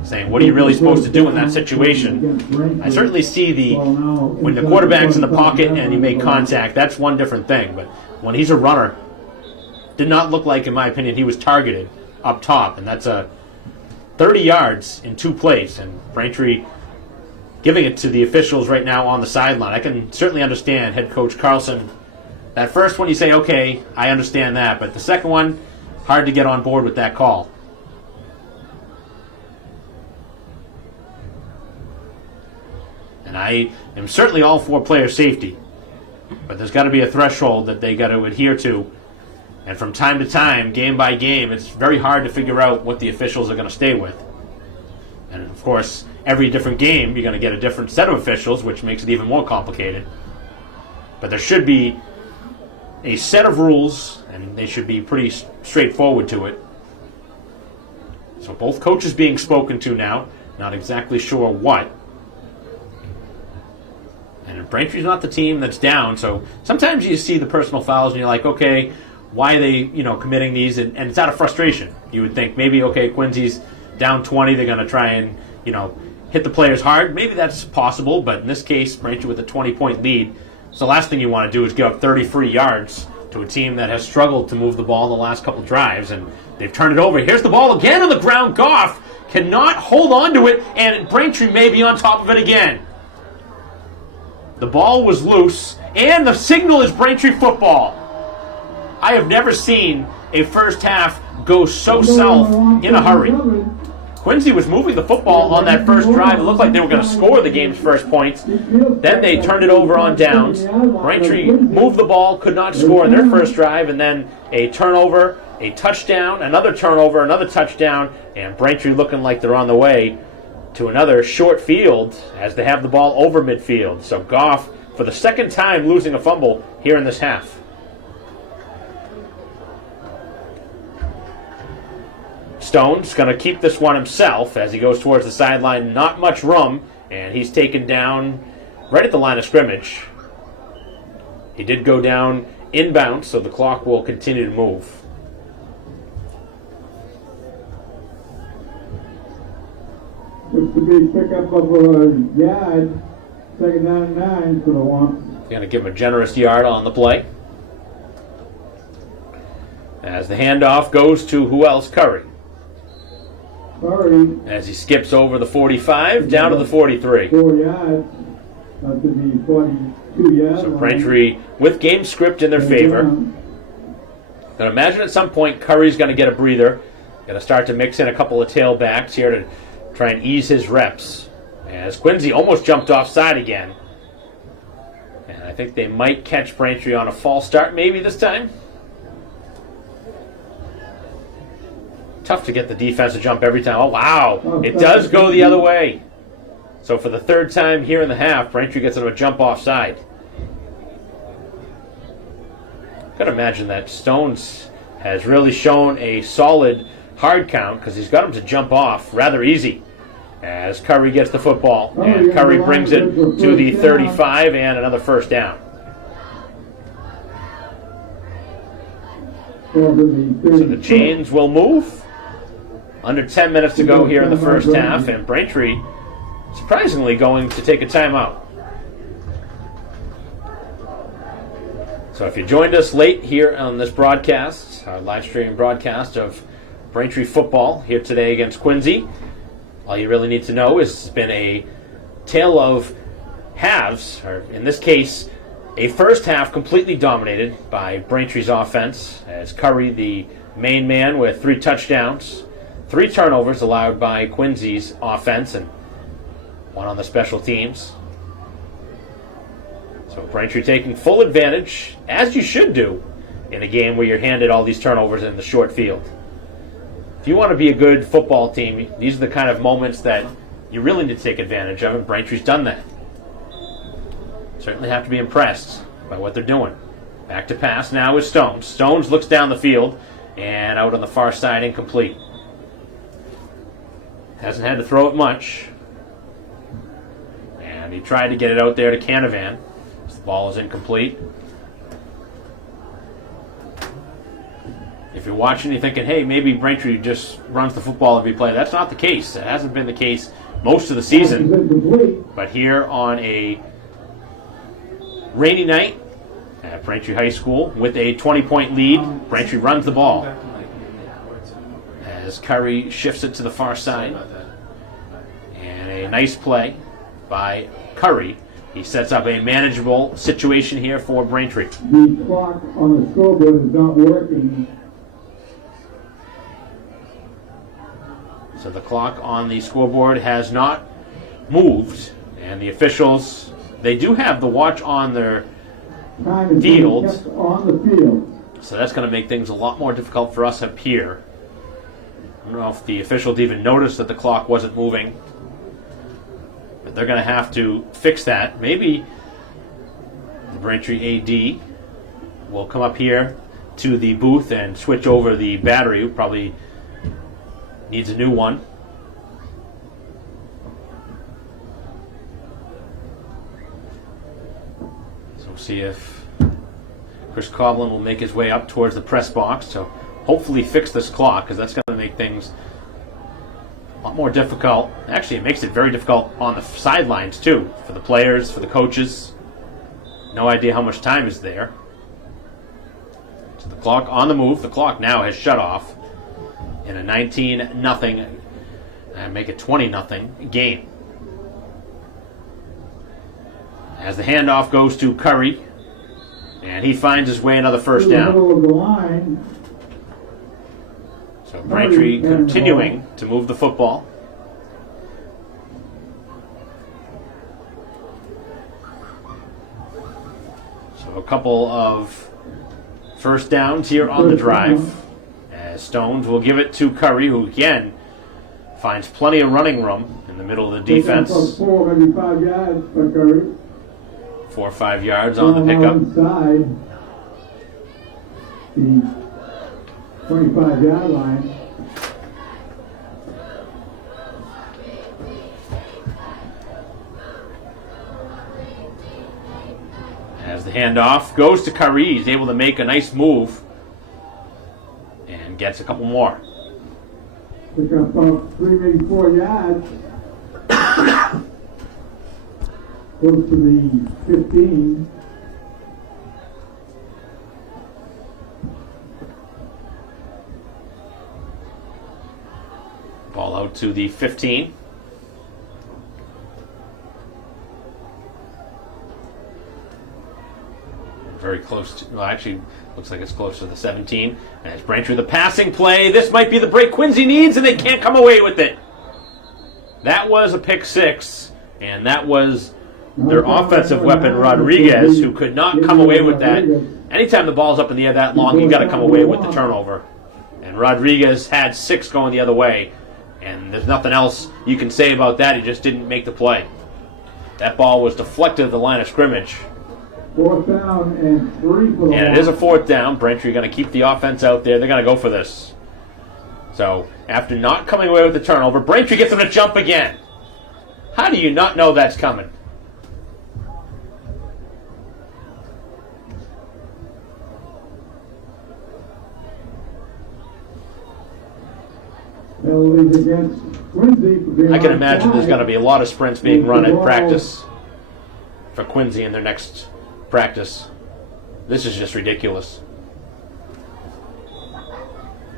Saying, what are you really supposed to do in that situation? I certainly see when the quarterback's in the pocket and you make contact, that's one different thing. But when he's a runner, did not look like, in my opinion, he was targeted up top. And that's 30 yards in 2 plays. And Braintree giving it to the officials right now on the sideline. I can certainly understand head coach Carlson. That first one you say, okay, I understand that. But the second one, hard to get on board with that call. And I am certainly all for player safety. But there's got to be a threshold that they got to adhere to. And from time to time, game by game, it's very hard to figure out what the officials are going to stay with. And of course, every different game, you're going to get a different set of officials, which makes it even more complicated. But there should be a set of rules, and they should be pretty straightforward to it. So both coaches being spoken to now, not exactly sure what. And Braintree's not the team that's down, so sometimes you see the personal fouls and you're like, okay, why are they, committing these? And it's out of frustration. You would think maybe, okay, Quincy's down 20, they're going to try and, hit the players hard. Maybe that's possible, but in this case, Braintree with a 20-point lead. So the last thing you want to do is give up 30 free yards to a team that has struggled to move the ball in the last couple drives, and they've turned it over. Here's the ball again on the ground. Goff cannot hold on to it, and Braintree may be on top of it again. The ball was loose, and the signal is Braintree football. I have never seen a first half go so south in a hurry. Quincy was moving the football on that first drive. It looked like they were going to score the game's first points. Then they turned it over on downs. Braintree moved the ball, could not score in their first drive, and then a turnover, a touchdown, another turnover, another touchdown, and Braintree looking like they're on the way to another short field as they have the ball over midfield. So Goff, for the second time, losing a fumble here in this half. Stone's going to keep this one himself as he goes towards the sideline. Not much room, and he's taken down right at the line of scrimmage. He did go down inbound, so the clock will continue to move. Looks to be a pickup of a yard. Second down and 9 for the one. Going to give him a generous yard on the play. As the handoff goes to who else? Curry. Curry. As he skips over the 45, down to the 43. 4 yards. That could be 42 yards. So Braintree with game script in their favor. But imagine at some point Curry's going to get a breather. Going to start to mix in a couple of tailbacks here to try and ease his reps. As Quincy almost jumped offside again. And I think they might catch Braintree on a false start maybe this time. Tough to get the defense to jump every time. Oh, wow. It does go the other way. So for the third time here in the half, Braintree gets him a jump offside. Got to imagine that Stones has really shown a solid hard count because he's got him to jump off rather easy. As Curry gets the football, and Curry brings it to the 35 and another first down. So the chains will move. Under 10 minutes to go here in the first half, and Braintree surprisingly going to take a timeout. So if you joined us late here on this broadcast, our live stream broadcast of Braintree football here today against Quincy, all you really need to know is it's been a tale of halves, or in this case, a first half completely dominated by Braintree's offense, as Curry, the main man, with 3 touchdowns, 3 turnovers allowed by Quincy's offense, and 1 on the special teams. So Braintree taking full advantage, as you should do, in a game where you're handed all these turnovers in the short field. If you want to be a good football team, these are the kind of moments that you really need to take advantage of it. Braintree's done that. Certainly have to be impressed by what they're doing. Back to pass now is Stones. Stones looks down the field, and out on the far side, incomplete. Hasn't had to throw it much. And he tried to get it out there to Canavan. The ball is incomplete. If you're watching, you're thinking, hey, maybe Braintree just runs the football every play. That's not the case. It hasn't been the case most of the season. But here on a rainy night at Braintree High School with a 20-point lead, Braintree runs the ball as Curry shifts it to the far side. And a nice play by Curry. He sets up a manageable situation here for Braintree. The clock on the scoreboard is not working. So the clock on the scoreboard has not moved, and the officials, they do have the watch on their Time is field. kept on the field. So that's going to make things a lot more difficult for us up here. I don't know if the officials even noticed that the clock wasn't moving. But they're going to have to fix that. Maybe the Braintree AD will come up here to the booth and switch over the battery. Probably needs a new one. So we'll see if Chris Coughlin will make his way up towards the press box to hopefully fix this clock, because that's going to make things a lot more difficult. Actually, it makes it very difficult on the sidelines, too, for the players, for the coaches. No idea how much time is there. So the clock on the move. The clock now has shut off in a 19-0 and make it 20-0 game. As the handoff goes to Curry, and he finds his way another first down. Middle of the line. So Braintree continuing to move the football. So a couple of first downs here on the drive. As Stones will give it to Curry, who again finds plenty of running room in the middle of the defense. 4 maybe 5 yards for Curry. 4 or 5 yards on the pickup. Inside the 25-yard line. As the handoff goes to Curry, he's able to make a nice move and gets a couple more. Pick up about 3, maybe 4 yards. Close to the 15. Ball out to the 15. Very close to, well, actually, looks like it's close to the 17. As Braintree, the passing play. This might be the break Quincy needs, and they can't come away with it. That was a pick six, and that was their offensive weapon, Rodriguez, who could not come away with that. Anytime the ball's up in the air that long, you got to come away with the turnover. And Rodriguez had 6 going the other way, and there's nothing else you can say about that. He just didn't make the play. That ball was deflected at the line of scrimmage. 4th down and 3 for the And it is a 4th down. Braintree going to keep the offense out there. They're going to go for this. So, after not coming away with the turnover, Braintree gets them to jump again. How do you not know that's coming? penalties against Quincy for being I can offside. imagine there's going to be a lot of sprints being run at practice for Quincy in their next practice. This is just ridiculous.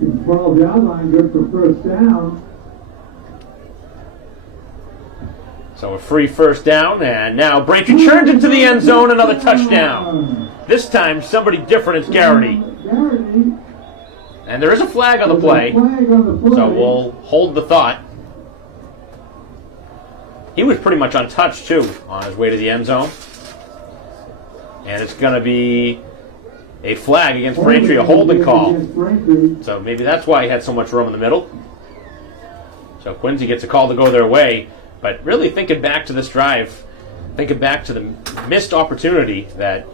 12-yard line, good for first down. So a free first down, and now Braintree turns into the end zone, another touchdown. This time, somebody different. It's Garrity. Garrity. And there is a flag on the play, so we'll hold the thought. He was pretty much untouched, too, on his way to the end zone. And it's going to be a flag against Braintree, a holding call. So maybe that's why he had so much room in the middle. So Quincy gets a call to go their way. But really thinking back to this drive, thinking back to the missed opportunity, that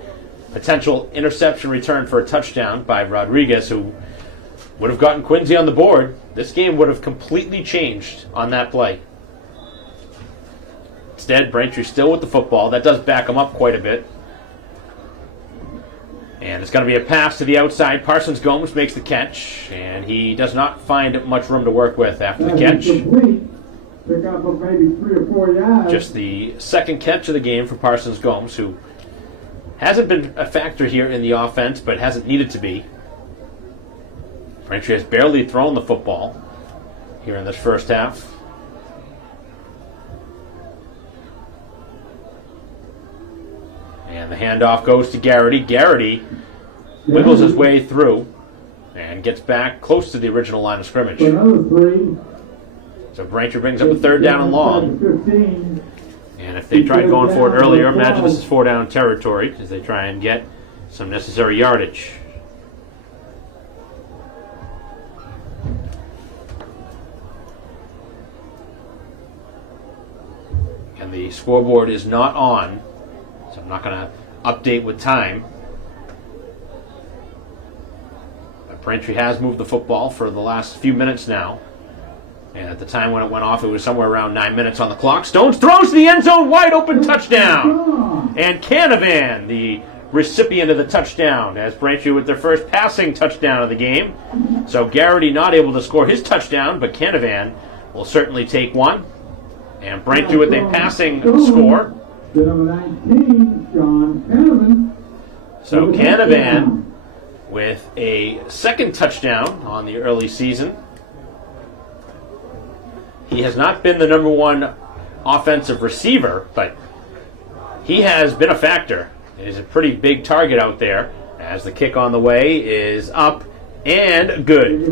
potential interception return for a touchdown by Rodriguez, who would have gotten Quincy on the board, this game would have completely changed on that play. Instead, Braintree still with the football. That does back him up quite a bit. And it's going to be a pass to the outside. Parsons Gomes makes the catch, and he does not find much room to work with after the catch. Pick up of maybe 3 or 4 yards. Just the second catch of the game for Parsons Gomes, who hasn't been a factor here in the offense, but hasn't needed to be. Braintree has barely thrown the football here in this first half. And the handoff goes to Garrity. Garrity wiggles his way through and gets back close to the original line of scrimmage. Another 3. So Braintree brings up a third down and long. 15. And if they tried going for it earlier, imagine this is 4-down territory as they try and get some necessary yardage. And the scoreboard is not on, so I'm not going to update with time. But Braintree has moved the football for the last few minutes now. And at the time when it went off, it was somewhere around 9 minutes on the clock. Stones throws to the end zone, wide open touchdown. And Canavan, the recipient of the touchdown, as Braintree with their first passing touchdown of the game. So Garrity not able to score his touchdown, but Canavan will certainly take one. And Braintree with a passing score. Number 19, John Canavan. So Canavan with a second touchdown on the early season. He has not been the number one offensive receiver, but he has been a factor. He's a pretty big target out there as the kick on the way is up and good.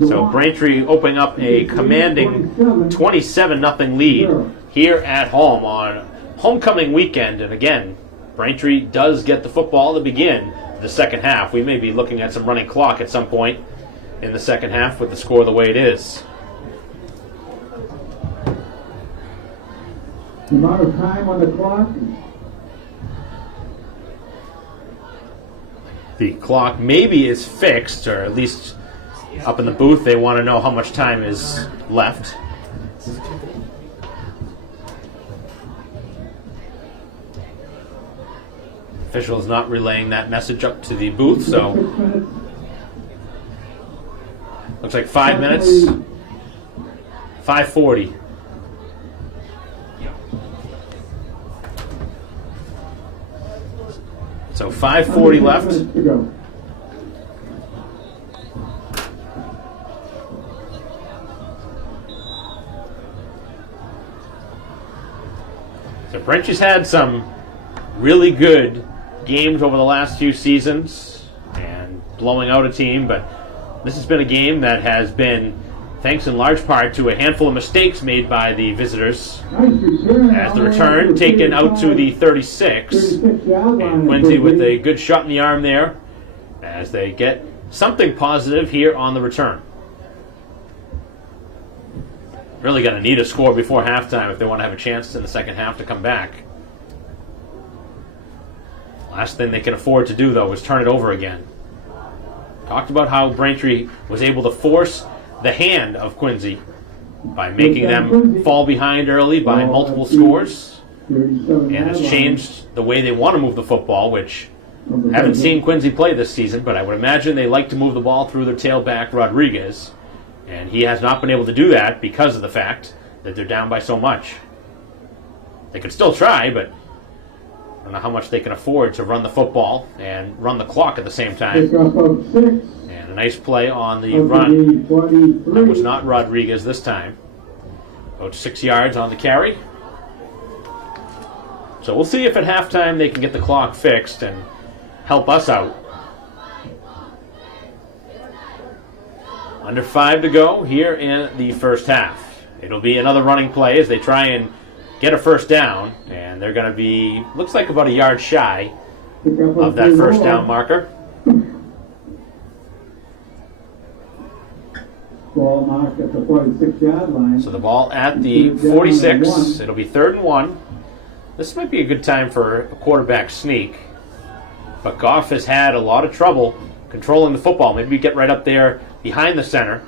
So Braintree opening up a commanding 27-0 lead here at home on homecoming weekend. And again, Braintree does get the football to begin the second half. We may be looking at some running clock at some point in the second half with the score the way it is. The amount of time on the clock. The clock maybe is fixed, or at least up in the booth they want to know how much time is left. Official is not relaying that message up to the booth, so looks like 5 minutes. 5:40. So 5:40 left. So Braintree's had some really good games over the last few seasons and blowing out a team, but this has been a game that has been thanks in large part to a handful of mistakes made by the visitors. As the return taken out to the 36. And Quincy with a good shot in the arm there as they get something positive here on the return. Really going to need a score before halftime if they want to have a chance in the second half to come back. Last thing they can afford to do, though, is turn it over again. Talked about how Braintree was able to force the hand of Quincy by making them fall behind early by multiple scores, and has changed the way they want to move the football, which I haven't seen Quincy play this season, but I would imagine they like to move the ball through their tailback Rodriguez, and he has not been able to do that because of the fact that they're down by so much. They could still try, but I don't know how much they can afford to run the football and run the clock at the same time. And a nice play on the run. That was not Rodriguez this time. About 6 yards on the carry. So we'll see if at halftime they can get the clock fixed and help us out. Under 5 to go here in the first half. It'll be another running play as they try and get a first down, and they're going to be, looks like about a yard shy of that first down marker. Ball marked at the 46-yard line. So the ball at the 46. It'll be 3rd and 1. This might be a good time for a quarterback sneak. But Goff has had a lot of trouble controlling the football. Maybe get right up there behind the center.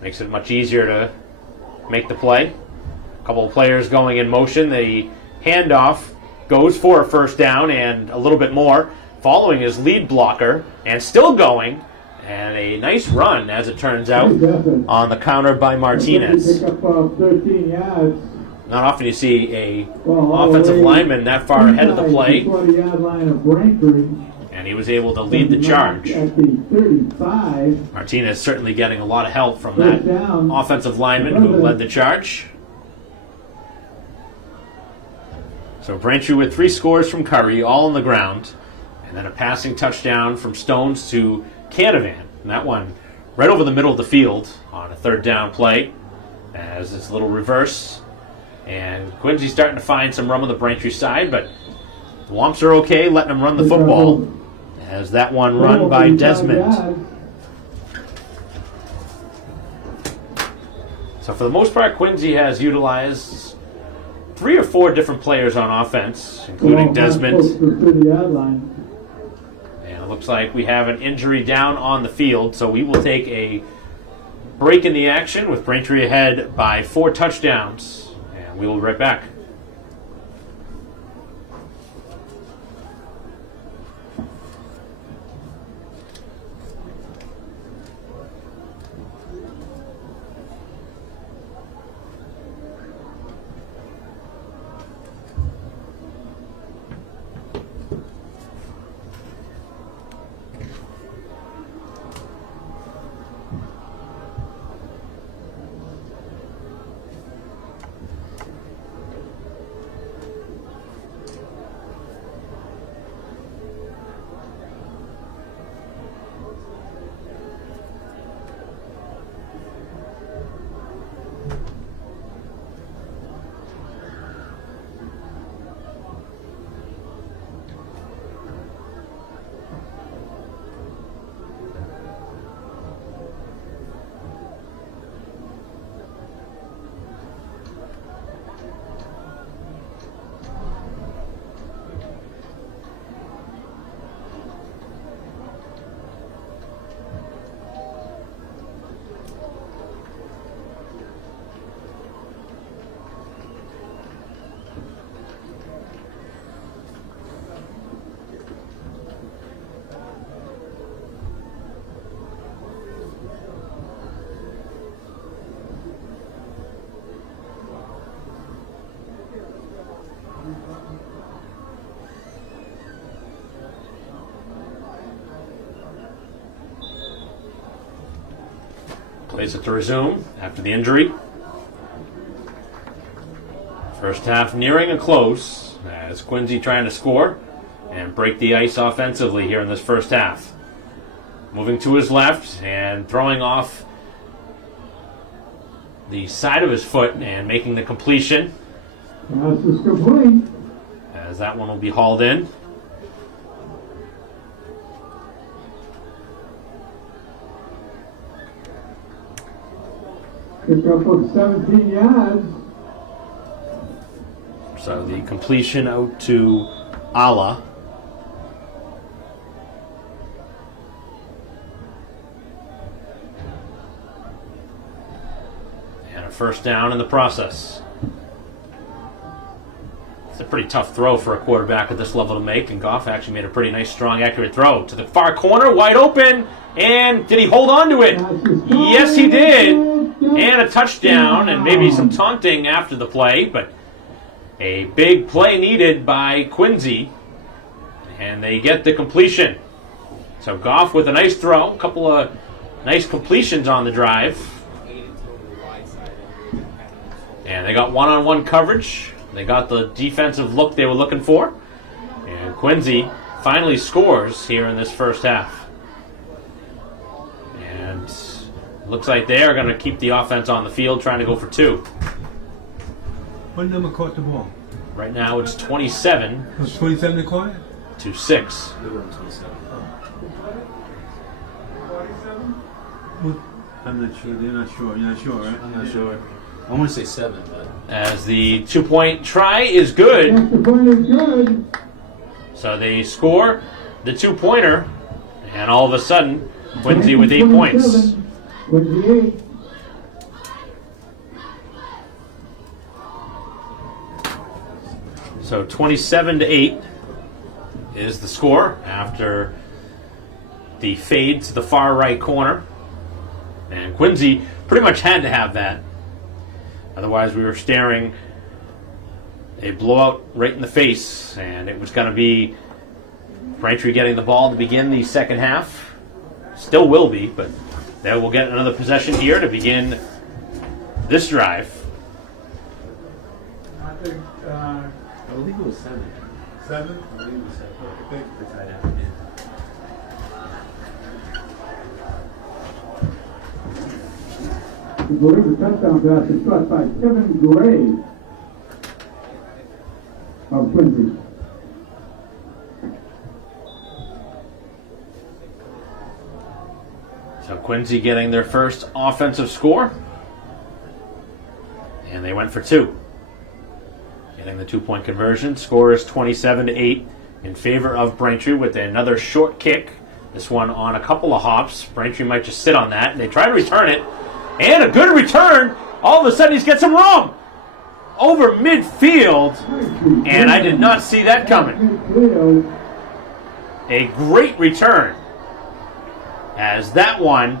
Makes it much easier to make the play. A couple of players going in motion. The handoff goes for a 1st down and a little bit more. Following his lead blocker and still going. And a nice run, as it turns out, on the counter by Martinez. Pick up 13 yards. Not often you see a offensive lineman that far ahead of the play. 20-yard line of Braintree. And he was able to lead the charge. At the 35. Martinez certainly getting a lot of help from that offensive lineman who led the charge. So Braintree with 3 scores from Curry, all on the ground. And then a passing touchdown from Stones to Canavan. And that one right over the middle of the field on a 3rd down play. As this little reverse. And Quincy's starting to find some room on the Braintree side, but the Womps are okay letting them run the football. As that one run by Desmond. So for the most part, Quincy has utilized 3 or 4 different players on offense, including Desmond. And it looks like we have an injury down on the field, so we will take a break in the action with Braintree ahead by 4 touchdowns. And we will be right back. Play set to resume after the injury. First half nearing a close as Quincy trying to score and break the ice offensively here in this first half. Moving to his left and throwing off the side of his foot and making the completion. Pass is complete. As that one will be hauled in. Pick up of 17 yards. So the completion out to Ala. And a first down in the process. It's a pretty tough throw for a quarterback at this level to make, and Goff actually made a pretty nice, strong, accurate throw to the far corner, wide open, and did he hold on to it? Yes, he did. And a touchdown, and maybe some taunting after the play, but a big play needed by Quincy, and they get the completion. So Goff with a nice throw, a couple of nice completions on the drive. And they got one-on-one coverage. They got the defensive look they were looking for. And Quincy finally scores here in this first half. And looks like they are going to keep the offense on the field, trying to go for 2. What number caught the ball? Right now it's 27 Was 27 they caught it? to 6. What, I'm not sure. You're not sure. You're not sure, right? I'm not sure. I want to say 7, but As the 2-point try is good. Extra point is good. So they score the 2-pointer, and all of a sudden, Quincy with 8 points. 28. So 27-8 is the score after the fade to the far right corner. And Quincy pretty much had to have that. Otherwise, we were staring a blowout right in the face, and it was going to be Braintree getting the ball to begin the second half. Still will be, but they will get another possession here to begin this drive. I think, I believe it was 7. 7? I believe it was 7. I think. The tight end, yeah. I believe the touchdown pass is caught by Kevin Gray of Quincy. So Quincy getting their first offensive score. And they went for 2. Getting the 2-point conversion. Score is 27-8 in favor of Braintree with another short kick. This one on a couple of hops. Braintree might just sit on that. And they try to return it. And a good return. All of a sudden he's got some room. Over midfield. And I did not see that coming. A great return. As that one,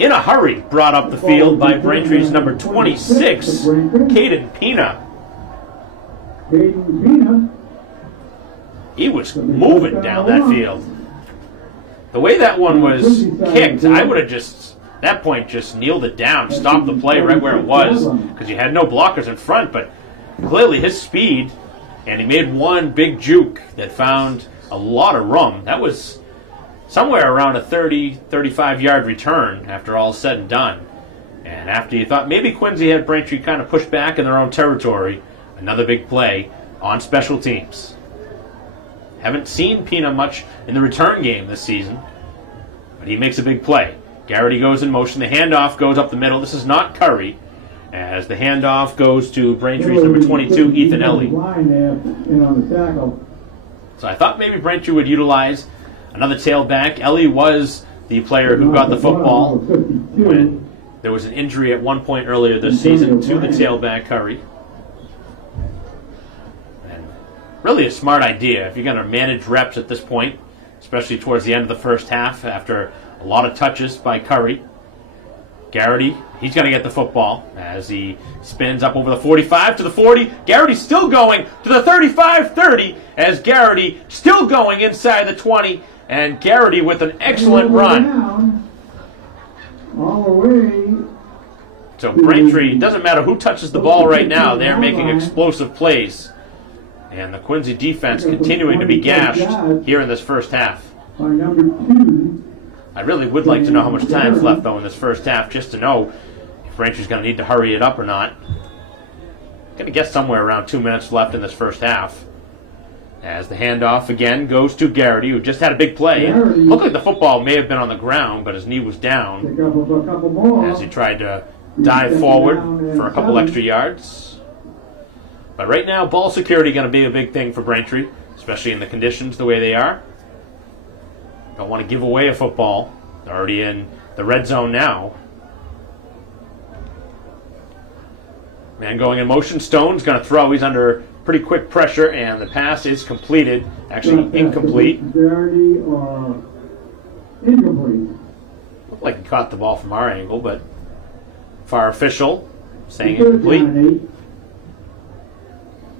in a hurry, brought up the field by Braintree's number 26, Caden Pina. Caden Pina. He was moving down that field. The way that one was kicked, I would have just, at that point, just kneeled it down, stopped the play right where it was, because you had no blockers in front, but clearly his speed, and he made one big juke that found a lot of room. That was somewhere around a 30, 35-yard return after all is said and done. And after you thought maybe Quincy had Braintree kind of pushed back in their own territory, another big play on special teams. Haven't seen Pina much in the return game this season, but he makes a big play. Garrity goes in motion. The handoff goes up the middle. This is not Curry, as the handoff goes to Braintree's number 22, Ethan Ellie. So I thought maybe Braintree would utilize another tailback. Ellie was the player who got the football when there was an injury at one point earlier this season to the tailback, Curry. And really a smart idea if you're going to manage reps at this point, especially towards the end of the first half after a lot of touches by Curry. Garrity, he's going to get the football as he spins up over the 45 to the 40. Garrity still going to the 35-30 as Garrity still going inside the 20. And Garrity with an excellent run. All the way. So Braintree, doesn't matter who touches the ball right now, they're making explosive plays. And the Quincy defense continuing to be gashed here in this first half. By number 2. I really would like to know how much time's left, though, in this first half, just to know if Braintree's going to need to hurry it up or not. Going to guess somewhere around 2 minutes left in this first half. As the handoff again goes to Garrity, who just had a big play. Looked like the football may have been on the ground, but his knee was down Pick up a couple more. as he tried to dive forward for a couple extra yards. But right now, ball security going to be a big thing for Braintree, especially in the conditions the way they are. Don't want to give away a football. They're already in the red zone now. Man going in motion. Stone's going to throw. He's under pretty quick pressure, and the pass is completed. Actually, incomplete. Garrity or incomplete. Looked like he caught the ball from our angle, but for our official saying incomplete.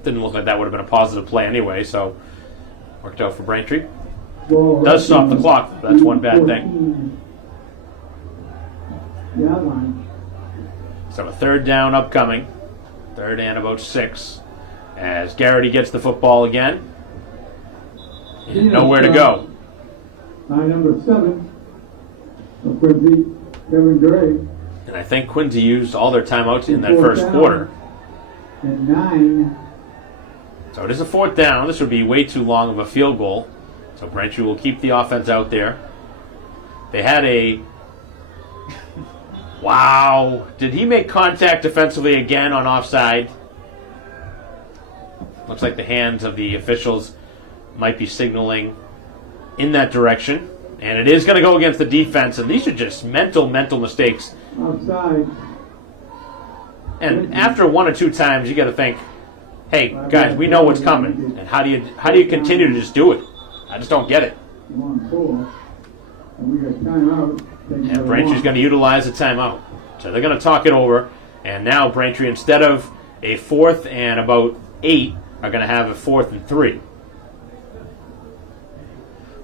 Didn't look like that would have been a positive play anyway, so worked out for Braintree. Does stop the clock. That's one bad thing. So a third down upcoming. Third and about 6. As Garrity gets the football again. And nowhere to go. Line number 7 of Quincy, Kevin Gray. And I think Quincy used all their timeouts in that first quarter. And 9. So it is a fourth down. This would be way too long of a field goal. So Braintree will keep the offense out there. They had a Wow. Did he make contact defensively again on offside? Looks like the hands of the officials might be signaling in that direction. And it is going to go against the defense. And these are just mental mistakes. Outside. And after one or two times, you got to think, hey, guys, we know what's coming. And how do you continue to just do it? I just don't get it. 1-4. And we got timeout. And Braintree's going to utilize the timeout. So they're going to talk it over. And now Braintree, instead of a 4th and about 8, are going to have a 4th and 3.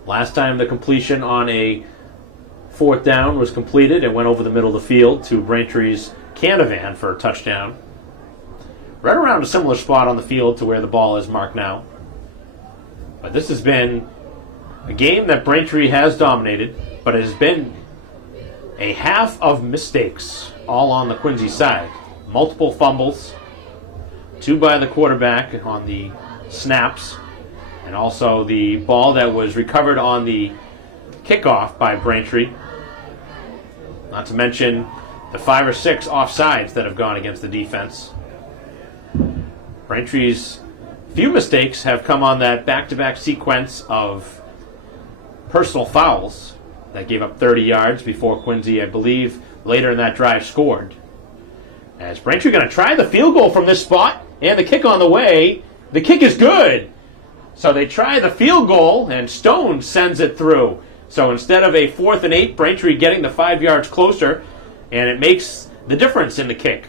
Last time the completion on a 4th down was completed, it went over the middle of the field to Braintree's Canavan for a touchdown. Right around a similar spot on the field to where the ball is marked now. But this has been a game that Braintree has dominated, but it has been a half of mistakes all on the Quincy side. Multiple fumbles, 2 by the quarterback on the snaps, and also the ball that was recovered on the kickoff by Braintree. Not to mention the 5 or 6 offsides that have gone against the defense. Braintree's few mistakes have come on that back-to-back sequence of personal fouls that gave up 30 yards before Quincy, I believe, later in that drive scored. As Braintree going to try the field goal from this spot, and the kick on the way. The kick is good. So they try the field goal, and Stone sends it through. So instead of a 4th and 8, Braintree getting the 5 yards closer, and it makes the difference in the kick.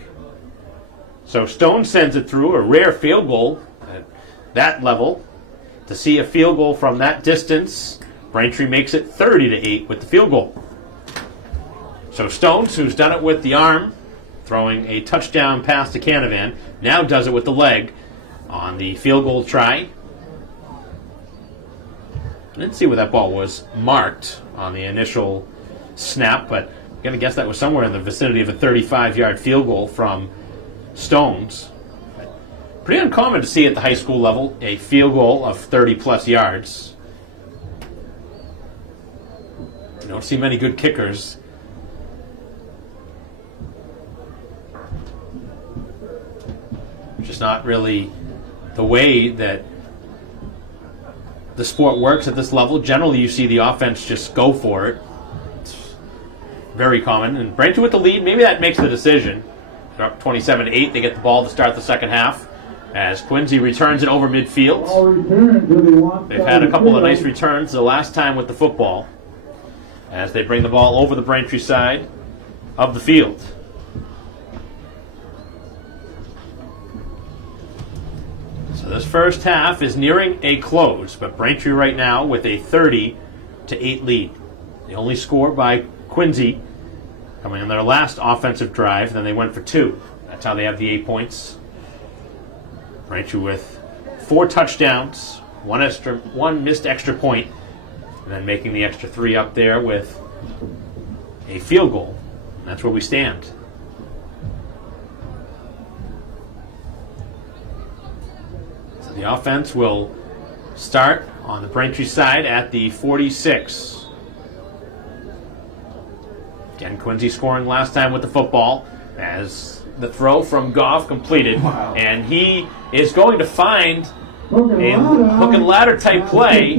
So Stone sends it through, a rare field goal at that level. To see a field goal from that distance, Braintree makes it 30-8 with the field goal. So Stones, who's done it with the arm, throwing a touchdown pass to Canavan, now does it with the leg on the field goal try. I didn't see where that ball was marked on the initial snap, but I'm going to guess that was somewhere in the vicinity of a 35-yard field goal from Stones. Pretty uncommon to see at the high school level a field goal of 30-plus yards. You don't see many good kickers. Just not really the way that the sport works at this level. Generally, you see the offense just go for it. It's very common. And Braintree with the lead, maybe that makes the decision. They're up 27-8. They get the ball to start the second half as Quincy returns it over midfield. They've had a couple of nice returns the last time with the football as they bring the ball over the Braintree side of the field. So this first half is nearing a close, but Braintree right now with a 30-8 lead. They only score by Quincy coming on their last offensive drive, then they went for 2. That's how they have the 8 points. Braintree with 4 touchdowns, one missed extra point, and then making the extra 3 up there with a field goal. And that's where we stand. The offense will start on the Braintree side at the 46. Again, Quincy scoring last time with the football as the throw from Goff completed. Wow. And he is going to find a hook and ladder type play.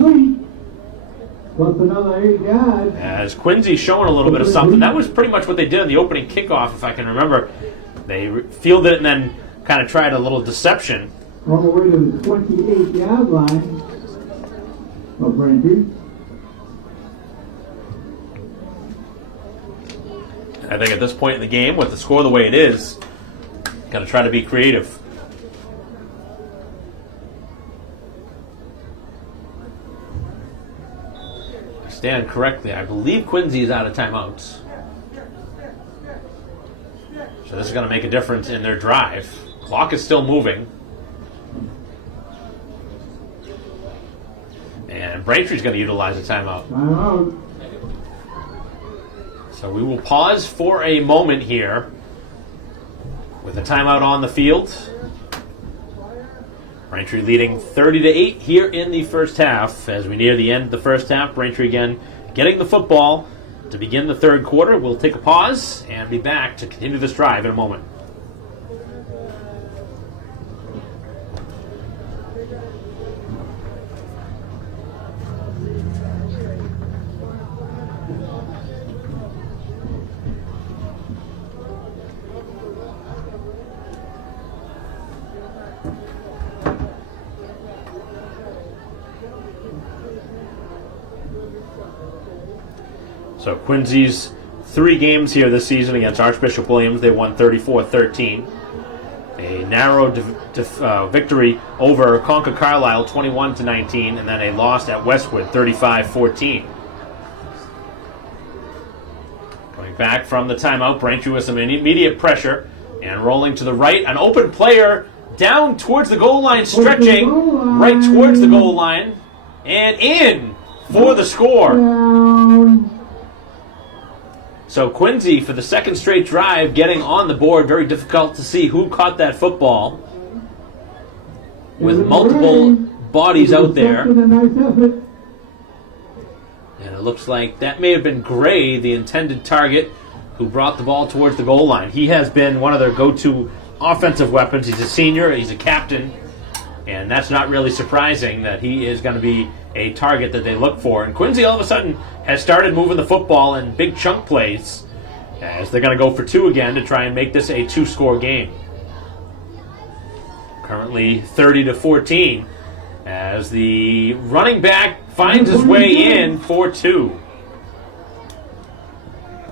Plus another 8 yards. As Quincy's showing a little bit of something. That was pretty much what they did in the opening kickoff, if I can remember. They fielded it and then kind of tried a little deception. On the way to the 28-yard line of Braintree. I think at this point in the game, with the score the way it is, got to try to be creative. I stand correctly. I believe Quincy is out of timeouts. So this is going to make a difference in their drive. Clock is still moving. And Braintree's going to utilize a timeout. Timeout. So we will pause for a moment here with a timeout on the field. Braintree leading 30-8 here in the first half. As we near the end of the first half, Braintree again getting the football to begin the third quarter. We'll take a pause and be back to continue this drive in a moment. So Quincy's 3 games here this season against Archbishop Williams. They won 34-13. A narrow victory over Concord Carlisle, 21-19, and then a loss at Westwood, 35-14. Coming back from the timeout, Braintree with some immediate pressure and rolling to the right. An open player down towards the goal line, stretching right towards the goal line, and in for the score. So Quincy, for the second straight drive, getting on the board. Very difficult to see who caught that football. With multiple bodies out there. And it looks like that may have been Gray, the intended target, who brought the ball towards the goal line. He has been one of their go-to offensive weapons. He's a senior, he's a captain, and that's not really surprising that he is going to be a target that they look for. And Quincy all of a sudden has started moving the football in big chunk plays as they're going to go for 2 again to try and make this a 2-score game. Currently 30-14 as the running back finds his way in for 2.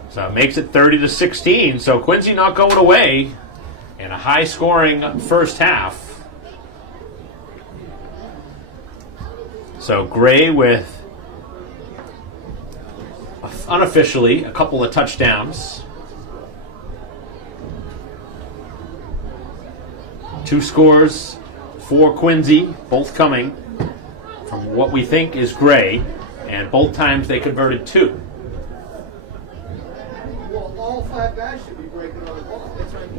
So it makes it 30-16. So Quincy not going away in a high-scoring first half. So Gray with, unofficially, a couple of touchdowns. 2 scores for Quincy, both coming from what we think is Gray, and both times they converted 2. Well, all 5 guys should be breaking on the ball. That's right.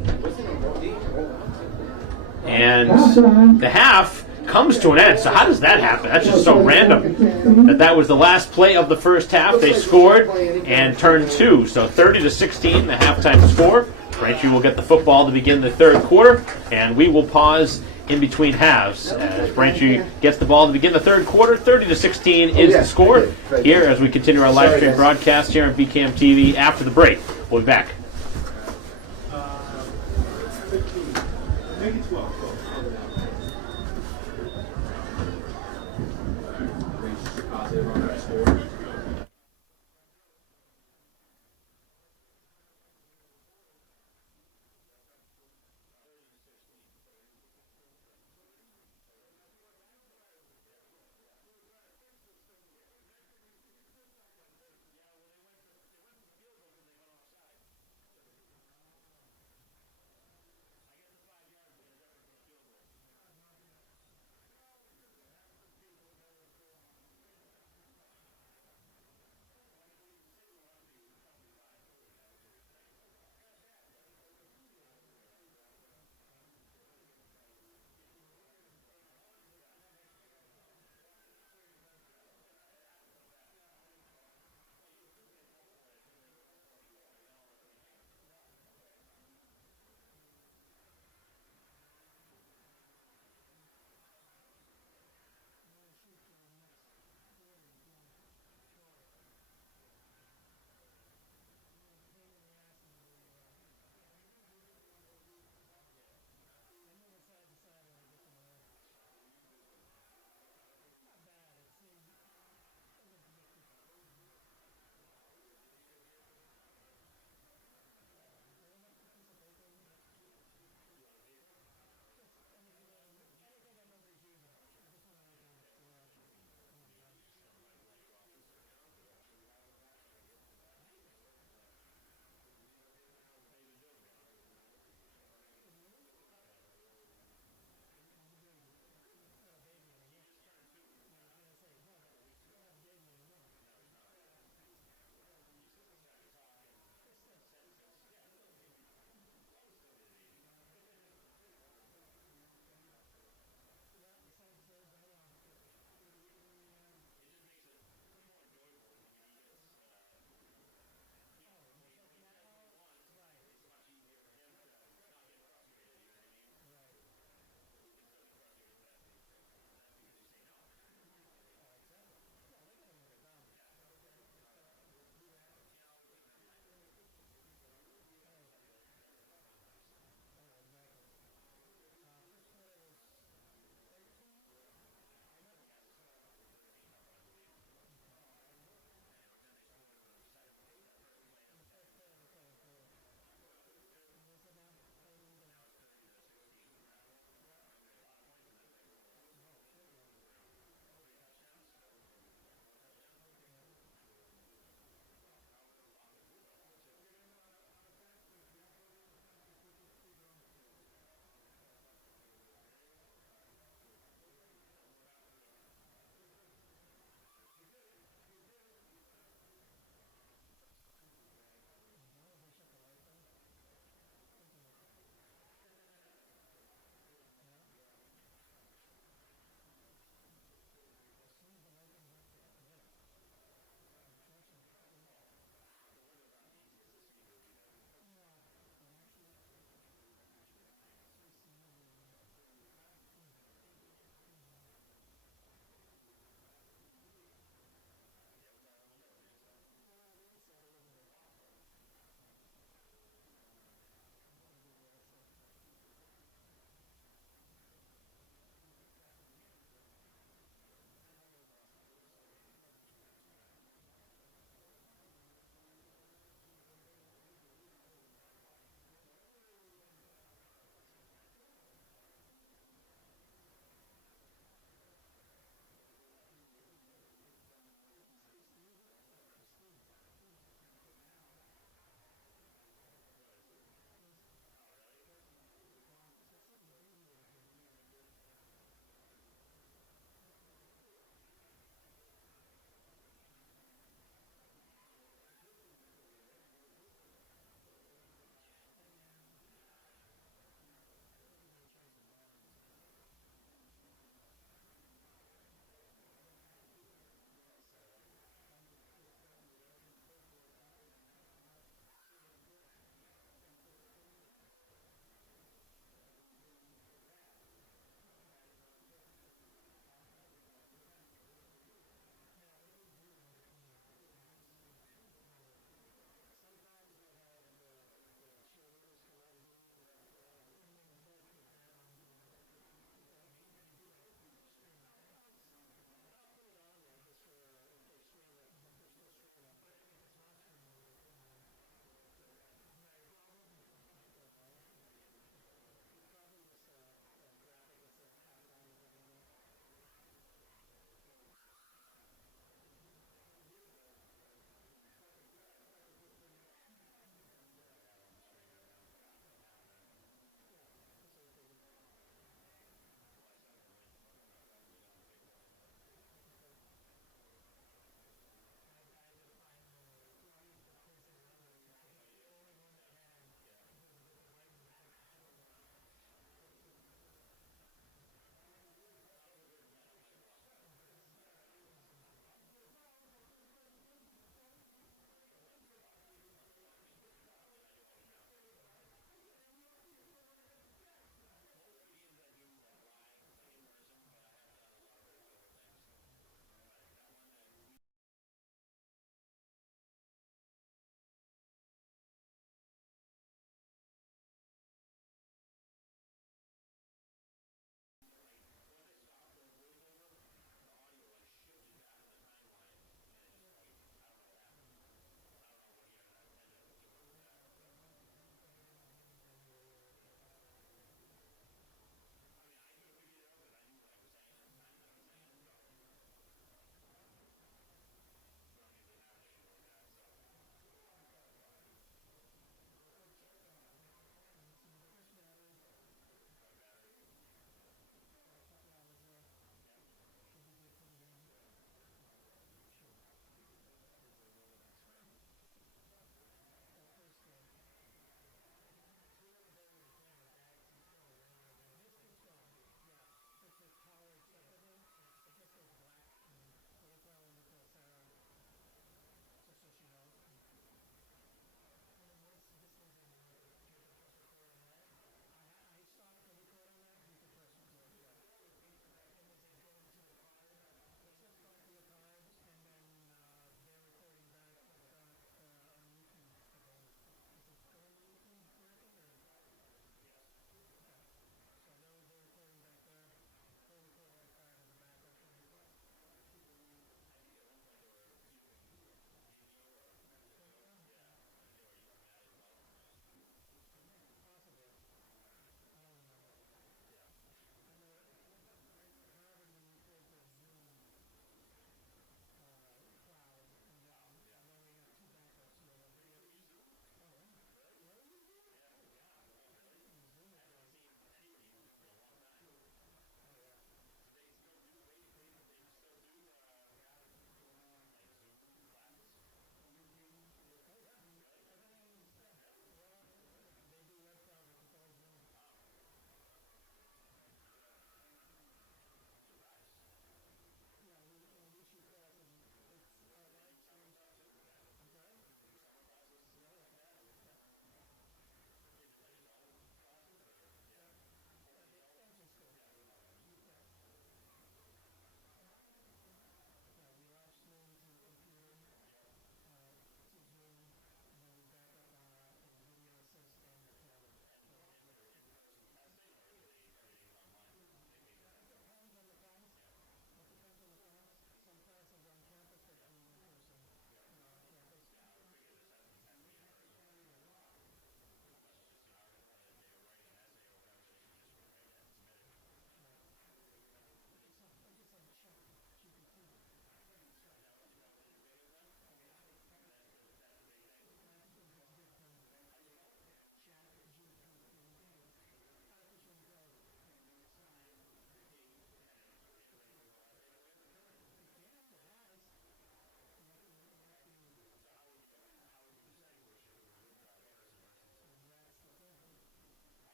And the half comes to an end. So how does that happen? That's just so random. That was the last play of the first half. They scored and turned 2. So 30-16, the halftime score. Braintree will get the football to begin the third quarter, and we will pause in between halves as Braintree gets the ball to begin the third quarter. 30-16 is the score here as we continue our live stream broadcast here on VCAM TV. After the break, we'll be back. 15. Make it 12.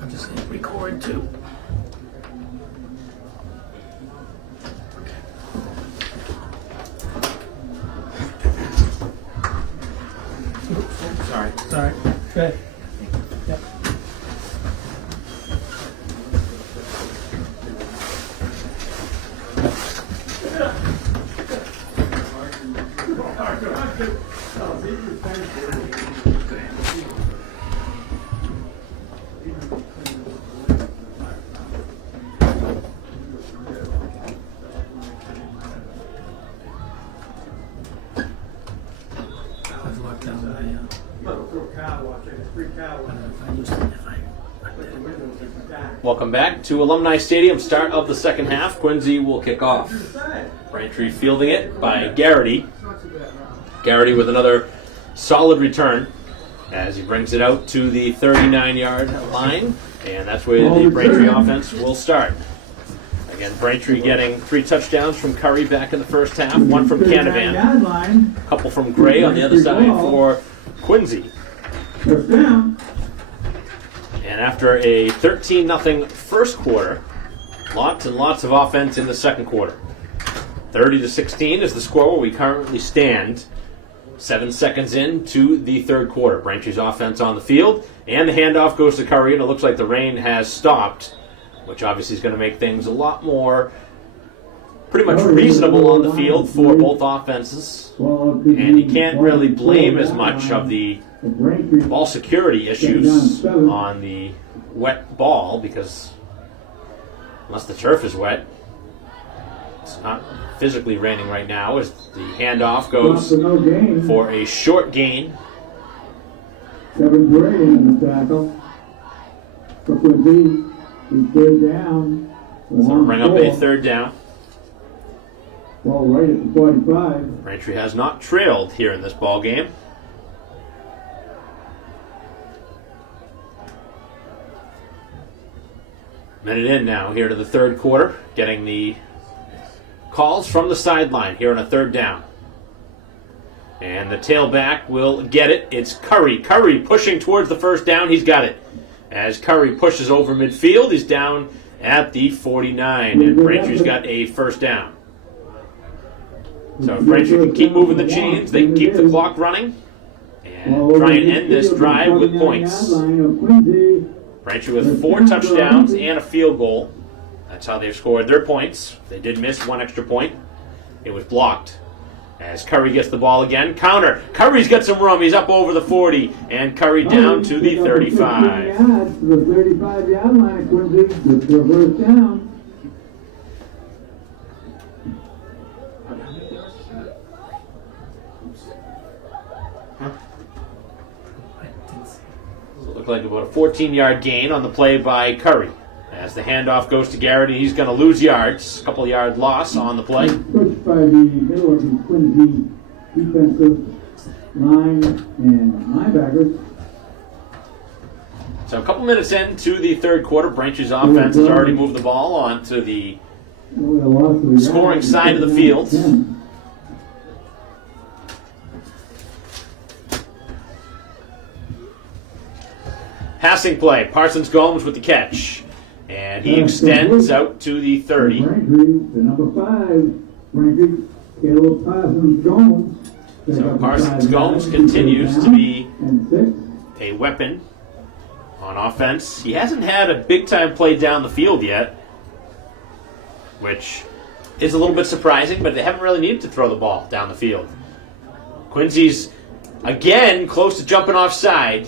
I'll just hit record too. Sorry. Sorry. Good. Yep. I've locked down my, if I use it, if I Welcome back to Alumni Stadium. Start of the second half. Quincy will kick off. Braintree fielding it by Garrity. Garrity with another solid return as he brings it out to the 39-yard line. And that's where the Braintree offense will start. Again, Braintree getting 3 touchdowns from Curry back in the first half. 1 from Canavan. A couple from Gray on the other side for Quincy. First down. And after a 13-0 first quarter, lots and lots of offense in the second quarter. 30-16 is the score where we currently stand. 7 seconds into the third quarter. Braintree's offense on the field, and the handoff goes to Curry, and it looks like the rain has stopped, which obviously is going to make things a lot more pretty much reasonable on the field for both offenses. And you can't really blame as much of the ball security issues on the wet ball, because unless the turf is wet, it's not physically raining right now, as the handoff goes for a short gain. Kevin Gray in the tackle. For Quincy, he's third down. So bring up a third down. Ball right at the 45. Braintree has not trailed here in this ball game. Minute in now here to the third quarter, getting the calls from the sideline here on a third down. And the tailback will get it. It's Curry. Curry pushing towards the first down. He's got it. As Curry pushes over midfield, he's down at the 49. And Braintree's got a first down. So if Braintree can keep moving the chains, they can keep the clock running and try and end this drive with points. Braintree with 4 touchdowns and a field goal. That's how they've scored their points. They did miss 1 extra point. It was blocked. As Curry gets the ball again. Counter. Curry's got some room. He's up over the 40. And Curry down to the 35. The 35-yard line of Quincy with the first down. So it looked like about a 14-yard gain on the play by Curry. As the handoff goes to Garrity, he's going to lose yards. A couple yard loss on the play. Pushed by the middle of the Quincy defensive line and linebackers. So a couple minutes into the third quarter, Braintree's offense has already moved the ball onto the scoring side of the field. Passing play. Parsons Gomes with the catch. And he extends out to the 30. Braintree, the number 5, Braintree, Caleb Parsons Gomes. So Parsons Gomes continues to be a weapon on offense. He hasn't had a big-time play down the field yet, which is a little bit surprising, but they haven't really needed to throw the ball down the field. Quincy's, again, close to jumping offside.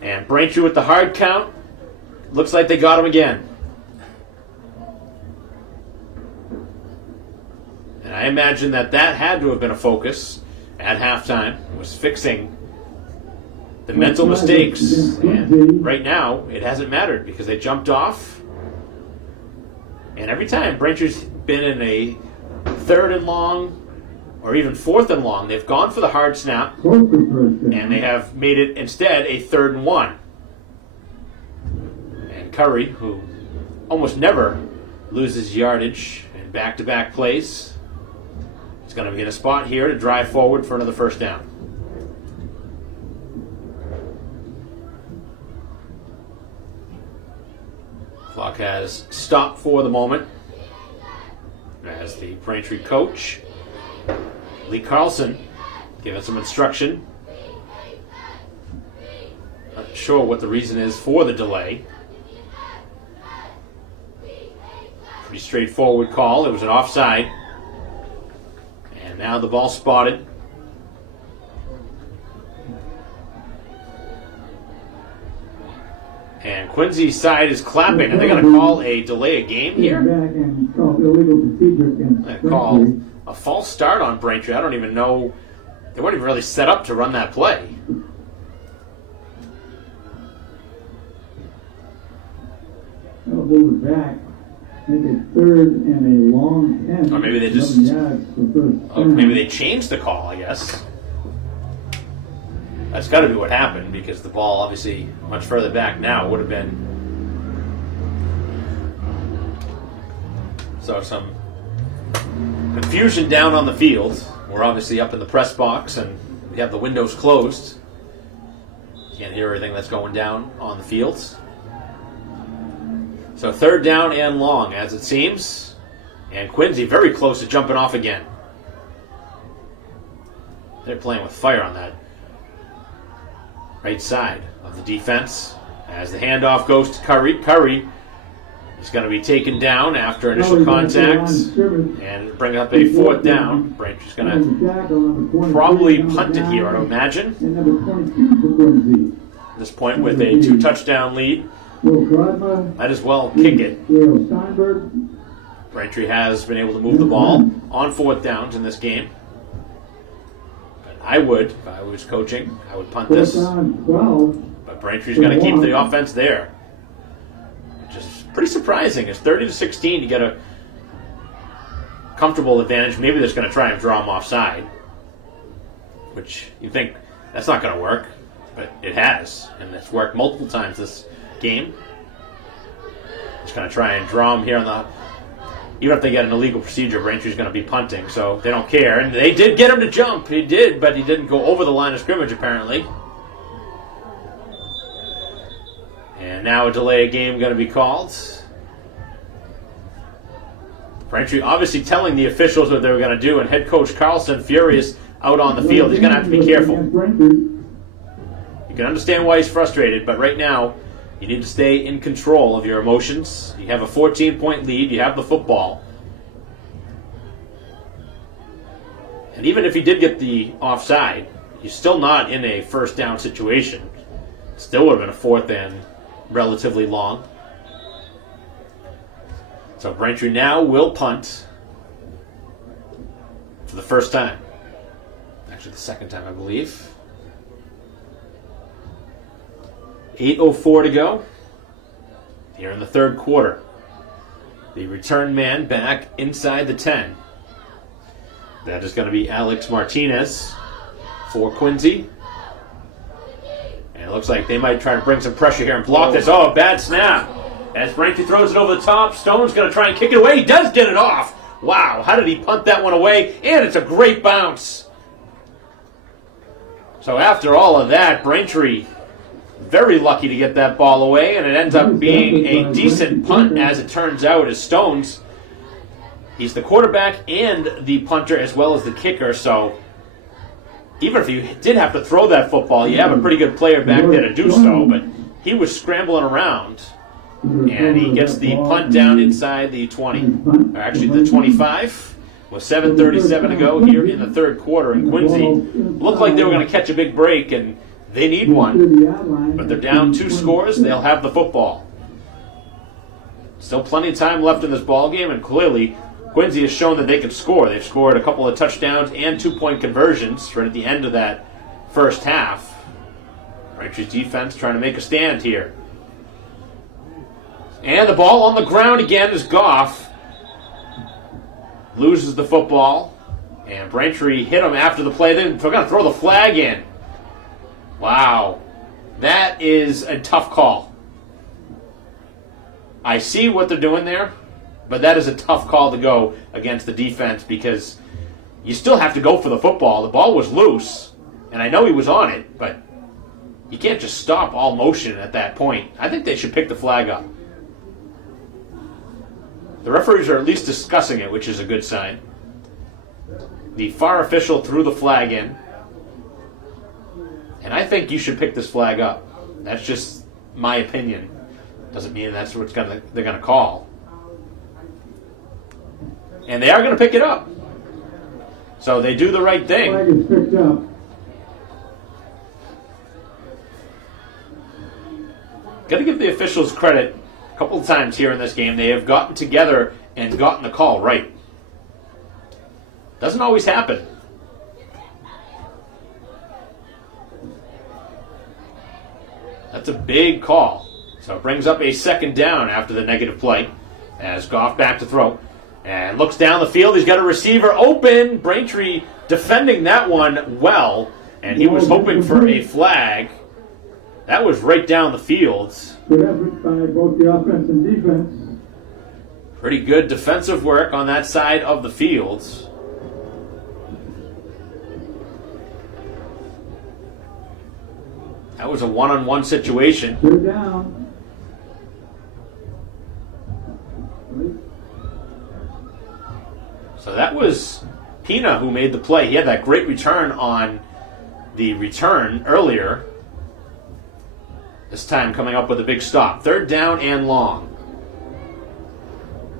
And Braintree with the hard count. Looks like they got him again. And I imagine that had to have been a focus at halftime, was fixing the mental mistakes. And right now, it hasn't mattered because they jumped off. And every time Braintree's been in a 3rd and long or even 4th and long, they've gone for the hard snap and they have made it instead a 3rd and 1. Curry, who almost never loses yardage in back-to-back plays, is going to be in a spot here to drive forward for another first down. Clock has stopped for the moment as the Braintree coach, Lee Carlson, giving some instruction. Not sure what the reason is for the delay. Pretty straightforward call. It was an offside. And now the ball spotted. And Quincy's side is clapping. Are they going to call a delay a game here? They call a false start on Braintree. I don't even know. They weren't even really set up to run that play. They'll move it back. Make it third and a long 10. Or maybe they just. Maybe they changed the call, I guess. That's got to be what happened because the ball, obviously, much further back now would have been. So some confusion down on the field. We're obviously up in the press box and we have the windows closed. Can't hear everything that's going down on the field. So third down and long, as it seems. And Quincy very close to jumping off again. They're playing with fire on that right side of the defense. As the handoff goes to Curry. Curry is going to be taken down after initial contact and bring up a fourth down. Braintree's going to probably punt it here, I would imagine. At this point with a 2-touchdown lead. Might as well kick it. Braintree has been able to move the ball on fourth downs in this game. I would, if I was coaching, I would punt this. But Braintree's going to keep the offense there. Which is pretty surprising. It's 30-16 to get a comfortable advantage. Maybe they're just going to try and draw them offside. Which you think, that's not going to work. But it has. And it's worked multiple times this game. Just going to try and draw them here on the... Even if they get an illegal procedure, Braintree's going to be punting, so they don't care. And they did get him to jump. He did, but he didn't go over the line of scrimmage, apparently. And now a delay game going to be called. Braintree obviously telling the officials what they were going to do, and head coach Carlson furious out on the field. He's going to have to be careful. You can understand why he's frustrated, but right now, you need to stay in control of your emotions. You have a 14-point lead. You have the football. And even if you did get the offside, you're still not in a first down situation. Still would have been a fourth and relatively long. So Braintree now will punt for the first time. Actually, the second time, I believe. 8:04 to go here in the third quarter. The return man back inside the 10. That is going to be Alex Martinez for Quincy. And it looks like they might try to bring some pressure here and block this. Oh, bad snap. As Braintree throws it over the top, Stone's going to try and kick it away. He does get it off. Wow, how did he punt that one away? And it's a great bounce. So after all of that, Braintree very lucky to get that ball away, and it ends up being a decent punt, as it turns out, as Stones, he's the quarterback and the punter as well as the kicker, so even if you did have to throw that football, you have a pretty good player back there to do so, but he was scrambling around, and he gets the punt down inside the 20, or actually the 25, with 7:37 to go here in the third quarter, and Quincy looked like they were going to catch a big break, and they need one, but they're down 2 scores. They'll have the football. Still plenty of time left in this ball game, and clearly Quincy has shown that they can score. They've scored a couple of touchdowns and 2-point conversions right at the end of that first half. Braintree's defense trying to make a stand here. And the ball on the ground again is Goff. Loses the football, and Braintree hit him after the play. Then they're going to throw the flag in. Wow, that is a tough call. I see what they're doing there, but that is a tough call to go against the defense because you still have to go for the football. The ball was loose, and I know he was on it, but you can't just stop all motion at that point. I think they should pick the flag up. The referees are at least discussing it, which is a good sign. The far official threw the flag in. And I think you should pick this flag up. That's just my opinion. Doesn't mean that's what they're going to call. And they are going to pick it up. So they do the right thing. Flag is picked up. Got to give the officials credit. A couple of times here in this game, they have gotten together and gotten the call right. Doesn't always happen. That's a big call. So it brings up a second down after the negative play. As Goff back to throw. And looks down the field. He's got a receiver open. Braintree defending that one well. And he was hoping for a flag. That was right down the field. Good effort by both the offense and defense. Pretty good defensive work on that side of the field. That was a one-on-one situation. Third down. So that was Pina who made the play. He had that great return on the return earlier. This time coming up with a big stop. Third down and long.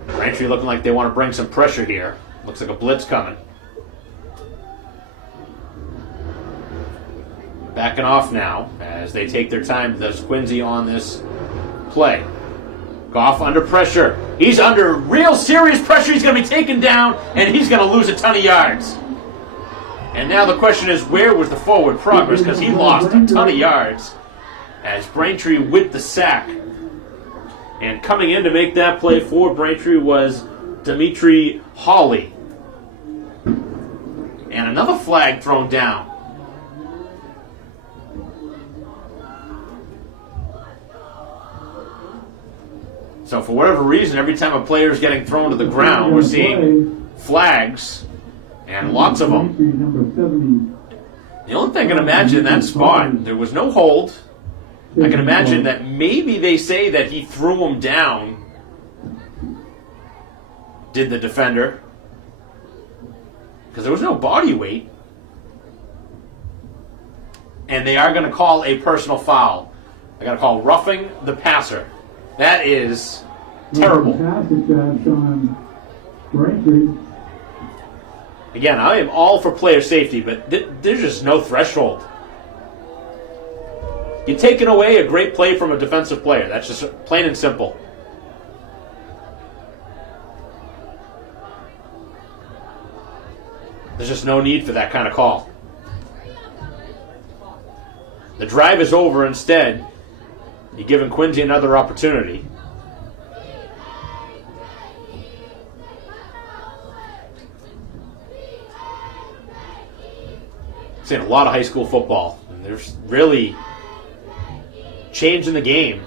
Braintree looking like they want to bring some pressure here. Looks like a blitz coming. Backing off now as they take their time. Does Quincy on this play. Goff under pressure. He's under real serious pressure. He's going to be taken down, and he's going to lose a ton of yards. And now the question is, where was the forward progress? Because he lost a ton of yards as Braintree with the sack. And coming in to make that play for Braintree was Dimitri Hawley. And another flag thrown down. So for whatever reason, every time a player is getting thrown to the ground, we're seeing flags, and lots of them. The only thing I can imagine in that spot, there was no hold. I can imagine that maybe they say that he threw him down, did the defender, because there was no body weight. And they are going to call a personal foul. They're going to call roughing the passer. That is terrible. Again, I am all for player safety, but there's just no threshold. You're taking away a great play from a defensive player. That's just plain and simple. There's just no need for that kind of call. The drive is over instead. You're giving Quincy another opportunity. Seen a lot of high school football, and there's really changing the game.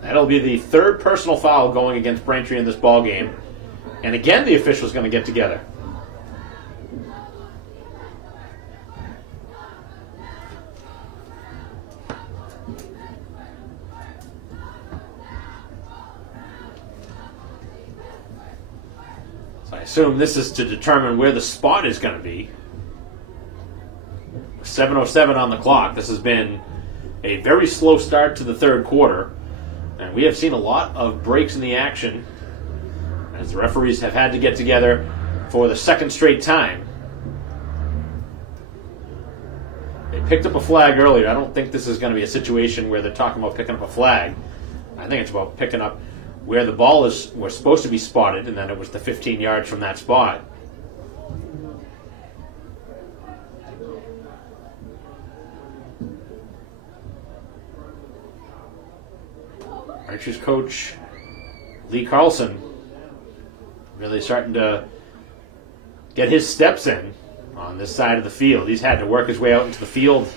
That'll be the third personal foul going against Braintree in this ball game, and again the official's going to get together. I assume this is to determine where the spot is going to be. 7:07 on the clock. This has been a very slow start to the third quarter, and we have seen a lot of breaks in the action as the referees have had to get together for the second straight time. They picked up a flag earlier. I don't think this is going to be a situation where they're talking about picking up a flag. I think it's about picking up where the ball was supposed to be spotted, and then it was the 15 yards from that spot. Archer's coach, Lee Carlson, really starting to get his steps in on this side of the field. He's had to work his way out into the field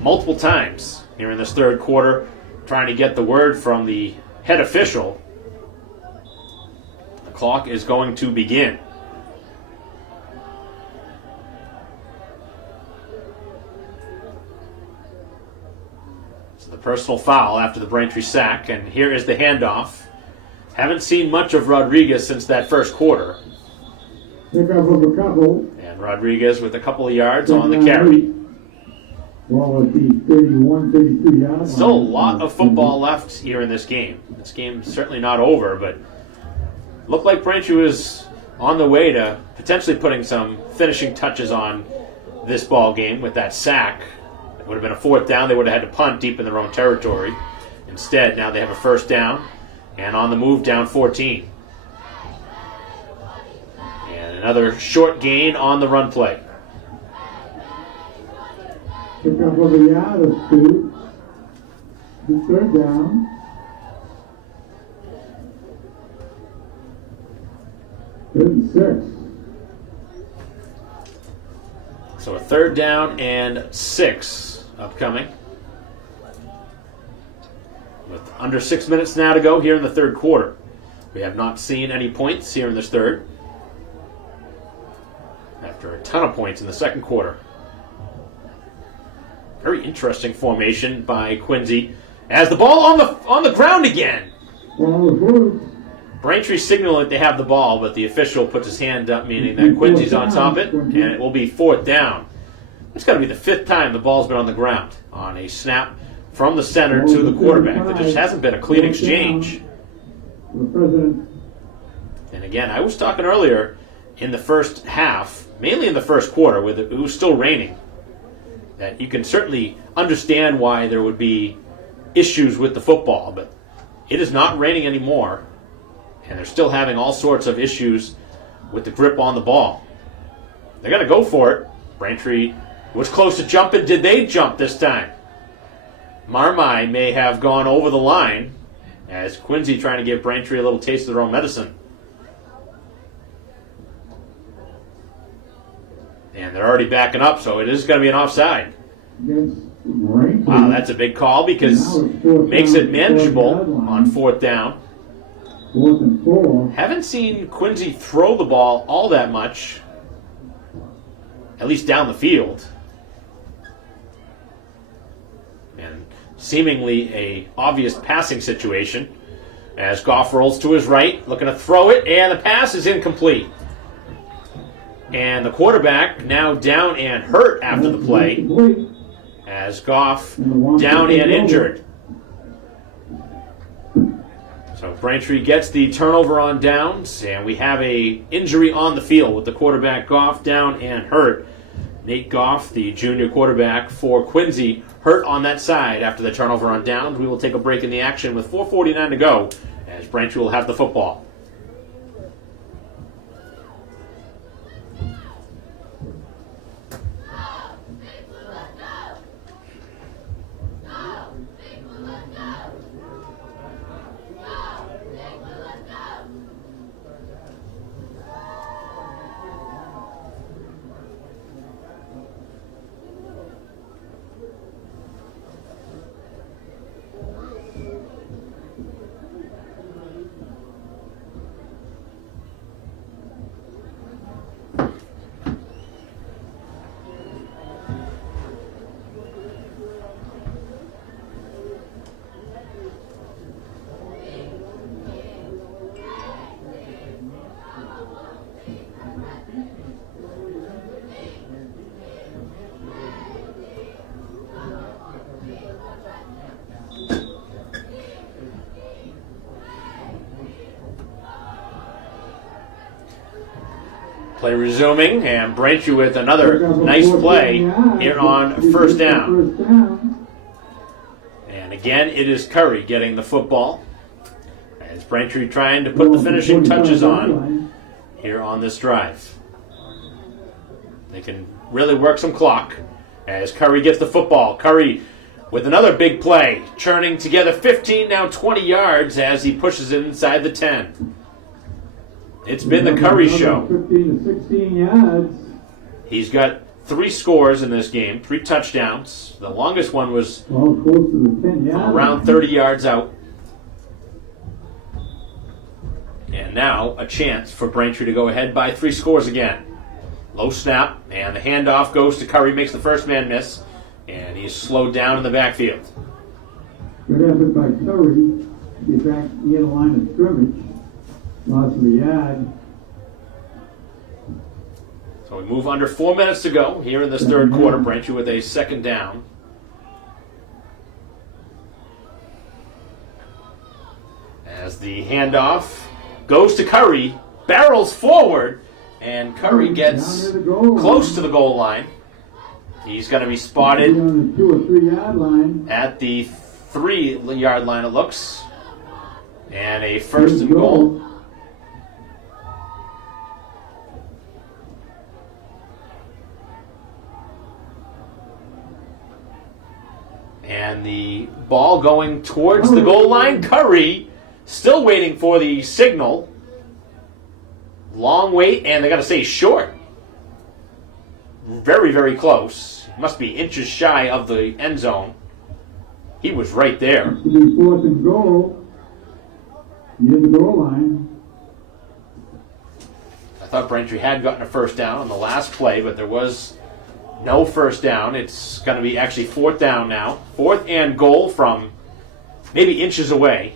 multiple times here in this third quarter, trying to get the word from the head official. The clock is going to begin. So the personal foul after the Braintree sack, and here is the handoff. Haven't seen much of Rodriguez since that first quarter. Pick up of a couple. And Rodriguez with a couple of yards on the carry. Ball at the 31, 32 yard line. Still a lot of football left here in this game. This game's certainly not over, but looked like Braintree was on the way to potentially putting some finishing touches on this ball game with that sack. It would have been a fourth down. They would have had to punt deep in their own territory. Instead, now they have a first down, and on the move down 14. And another short gain on the run play. Pick up of a yard or two. The third down. Third and 6. So a third down and 6 upcoming. With under 6 minutes now to go here in the third quarter. We have not seen any points here in this third, after a ton of points in the second quarter. Very interesting formation by Quincy. As the ball on the ground again. Ball is loose. Braintree signaling that they have the ball, but the official puts his hand up, meaning that Quincy's on top of it, and it will be fourth down. It's got to be the fifth time the ball's been on the ground on a snap from the center to the quarterback. There just hasn't been a clean exchange. And again, I was talking earlier in the first half, mainly in the first quarter, where it was still raining, that you can certainly understand why there would be issues with the football, but it is not raining anymore, and they're still having all sorts of issues with the grip on the ball. They're going to go for it. Braintree was close to jumping. Did they jump this time? Marmai may have gone over the line, as Quincy trying to give Braintree a little taste of their own medicine. And they're already backing up, so it is going to be an offside. Wow, that's a big call because it makes it manageable on fourth down. 4th and 4. Haven't seen Quincy throw the ball all that much, at least down the field. And seemingly a obvious passing situation as Goff rolls to his right, looking to throw it, and the pass is incomplete. And the quarterback now down and hurt after the play as Goff down and injured. So Braintree gets the turnover on downs, and we have a injury on the field with the quarterback Goff down and hurt. Nate Goff, the junior quarterback for Quincy, hurt on that side after the turnover on downs. We will take a break in the action with 4:49 to go as Braintree will have the football. Play resuming, and Braintree with another nice play here on first down. And again, it is Curry getting the football, as Braintree trying to put the finishing touches on here on this drive. They can really work some clock as Curry gets the football. Curry with another big play, churning together 15, now 20 yards as he pushes it inside the 10. It's been the Curry show. 15 to 16 yards. He's got 3 scores in this game, 3 touchdowns. The longest one was Close to the 10 yards. from around 30 yards out. And now a chance for Braintree to go ahead by 3 scores again. Low snap, and the handoff goes to Curry, makes the first man miss, and he's slowed down in the backfield. Good effort by Curry. Get back near the line of scrimmage. Loss of the yard. So we move under 4 minutes to go here in this third quarter. Braintree with a second down. As the handoff goes to Curry, barrels forward, and Curry gets close to the goal line. He's going to be spotted On the 2 or 3 yard line. at the 3 yard line, it looks. And a first and goal. And the ball going towards the goal line. Curry still waiting for the signal. Long wait, and they got to say short. Very, very close. Must be inches shy of the end zone. He was right there. To be 4th and goal. Near the goal line. I thought Braintree had gotten a first down on the last play, but there was no first down. It's going to be actually 4th down now. 4th and goal from maybe inches away.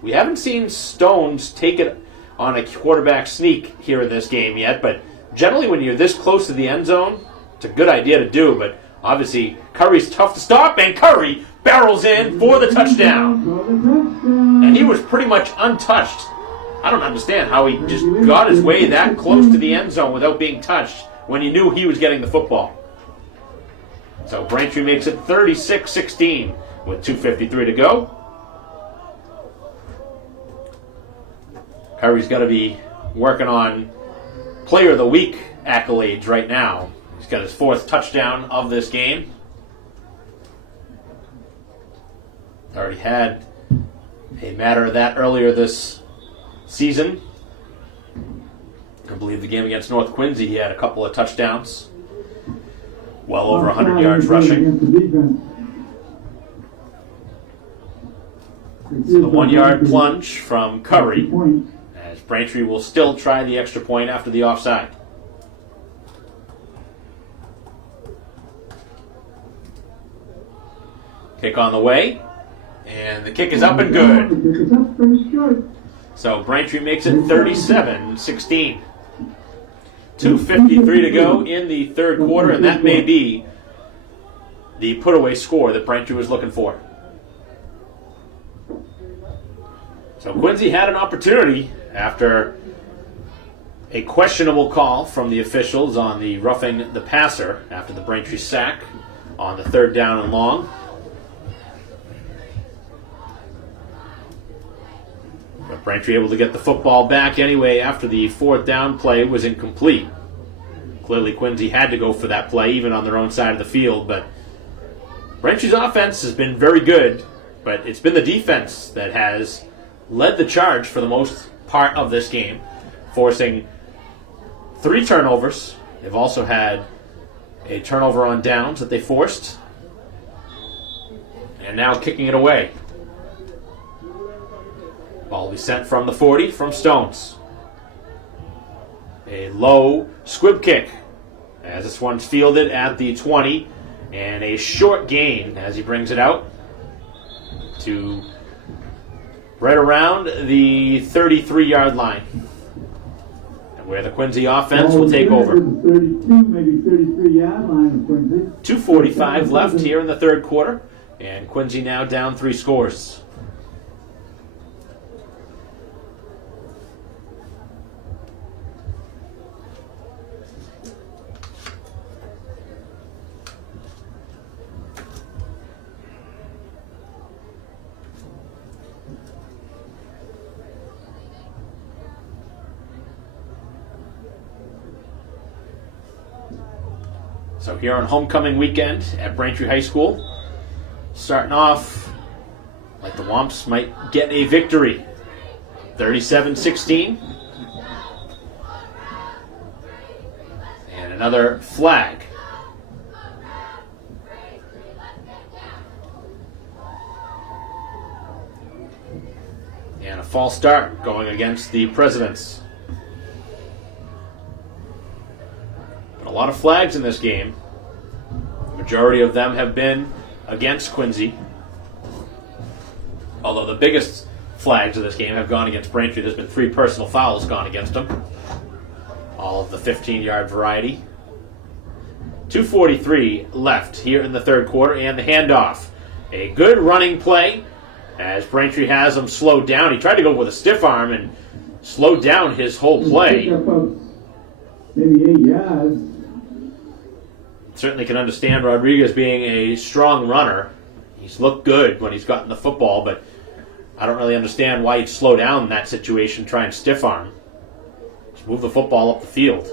We haven't seen Stones take it on a quarterback sneak here in this game yet, but generally when you're this close to the end zone, it's a good idea to do, but obviously Curry's tough to stop, and Curry barrels in for the touchdown. And he was pretty much untouched. I don't understand how he just got his way that close to the end zone without being touched when he knew he was getting the football. So Braintree makes it 36-16 with 2:53 to go. Curry's got to be working on Player of the Week accolades right now. He's got his 4th touchdown of this game. Already had a matter of that earlier this season. I believe the game against North Quincy, he had a couple of touchdowns. Well over 100 yards rushing. So the 1 yard plunge from Curry, as Braintree will still try the extra point after the offside. Kick on the way, and the kick is up and good. So Braintree makes it 37-16. 2:53 to go in the third quarter, and that may be the put-away score that Braintree was looking for. So Quincy had an opportunity after a questionable call from the officials on the roughing the passer after the Braintree sack on the 3rd down and long. But Braintree able to get the football back anyway after the 4th down play was incomplete. Clearly Quincy had to go for that play even on their own side of the field, but Braintree's offense has been very good, but it's been the defense that has led the charge for the most part of this game, forcing 3 turnovers. They've also had a turnover on downs that they forced, and now kicking it away. Ball will be sent from the 40 from Stones. A low squib kick as this one's fielded at the 20, and a short gain as he brings it out to right around the 33-yard line, where the Quincy offense will take over. 32, maybe 33-yard line of Quincy. 2:45 left here in the third quarter, and Quincy now down 3 scores. So here on homecoming weekend at Braintree High School, starting off like the Womps might get a victory. 37-16. And another flag. And a false start going against the Presidents. A lot of flags in this game. Majority of them have been against Quincy. Although the biggest flags of this game have gone against Braintree. There's been 3 personal fouls gone against them. All of the 15-yard variety. 2:43 left here in the third quarter, and the handoff. A good running play as Braintree has him slowed down. He tried to go with a stiff arm and slowed down his whole play. Maybe 8 yards. Certainly can understand Rodriguez being a strong runner. He's looked good when he's gotten the football, but I don't really understand why he'd slow down in that situation, try and stiff arm. Just move the football up the field.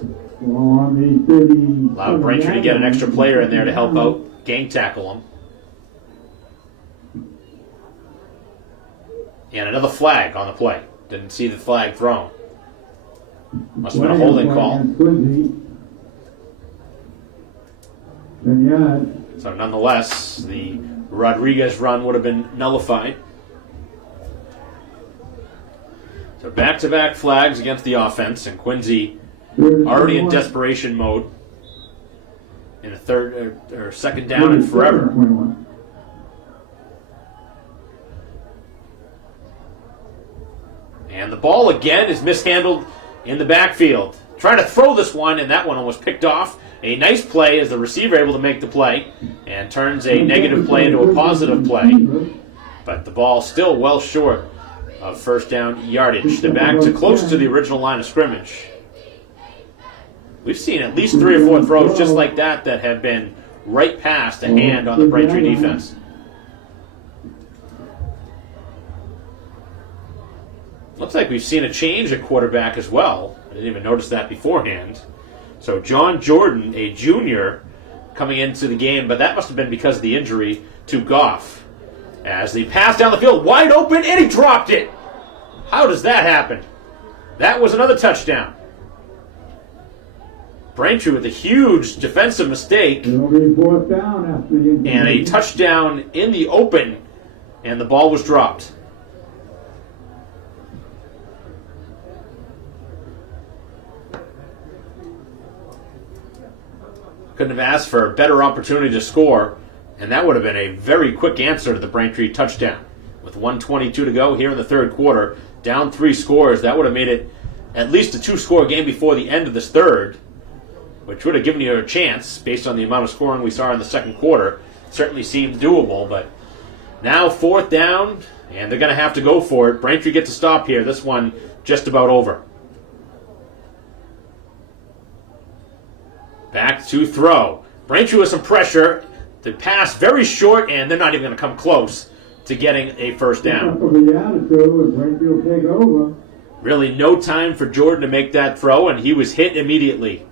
Allow Braintree to get an extra player in there to help out gang tackle him. And another flag on the play. Didn't see the flag thrown. Must have been a holding call. So nonetheless, the Rodriguez run would have been nullified. So back-to-back flags against the offense, and Quincy already in desperation mode in a third or second down and forever. And the ball again is mishandled in the backfield. Trying to throw this one, and that one almost picked off. A nice play as the receiver able to make the play and turns a negative play into a positive play. But the ball still well short of first down yardage. They're back to close to the original line of scrimmage. We've seen at least 3 or 4 throws just like that that have been right past a hand on the Braintree defense. Looks like we've seen a change at quarterback as well. I didn't even notice that beforehand. So John Jordan, a junior, coming into the game, but that must have been because of the injury to Goff. As the pass down the field, wide open, and he dropped it. How does that happen? That was another touchdown. Braintree with a huge defensive mistake. And a touchdown in the open, and the ball was dropped. Couldn't have asked for a better opportunity to score, and that would have been a very quick answer to the Braintree touchdown. With 1:22 to go here in the third quarter, down 3 scores, that would have made it at least a 2-score game before the end of this third, which would have given you a chance based on the amount of scoring we saw in the second quarter. Certainly seemed doable, but now 4th down, and they're going to have to go for it. Braintree gets a stop here. This one just about over. Back to throw. Braintree with some pressure. The pass very short, and they're not even going to come close to getting a first down. Really no time for Jordan to make that throw, and he was hit immediately.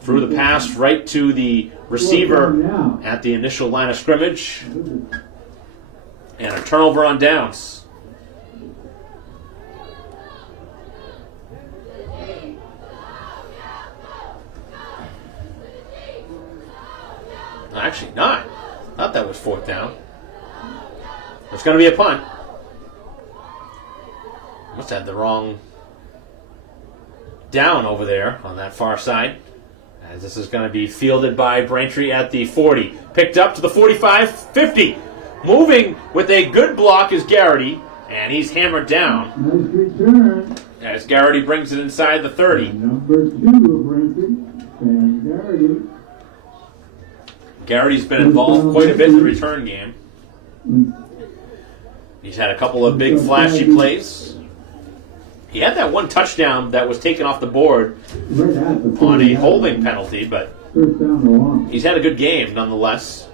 Threw the pass right to the receiver at the initial line of scrimmage. And a turnover on downs. Actually not. Thought that was 4th down. It's going to be a punt. Must have had the wrong down over there on that far side. As this is going to be fielded by Braintree at the 40. Picked up to the 45, 50. Moving with a good block is Garrity, and he's hammered down. Nice return. As Garrity brings it inside the 30. Number 2 of Braintree, and Garrity. Garrity's been involved quite a bit in the return game. He's had a couple of big flashy plays. He had that one touchdown that was taken off the board on a holding penalty, but he's had a good game nonetheless.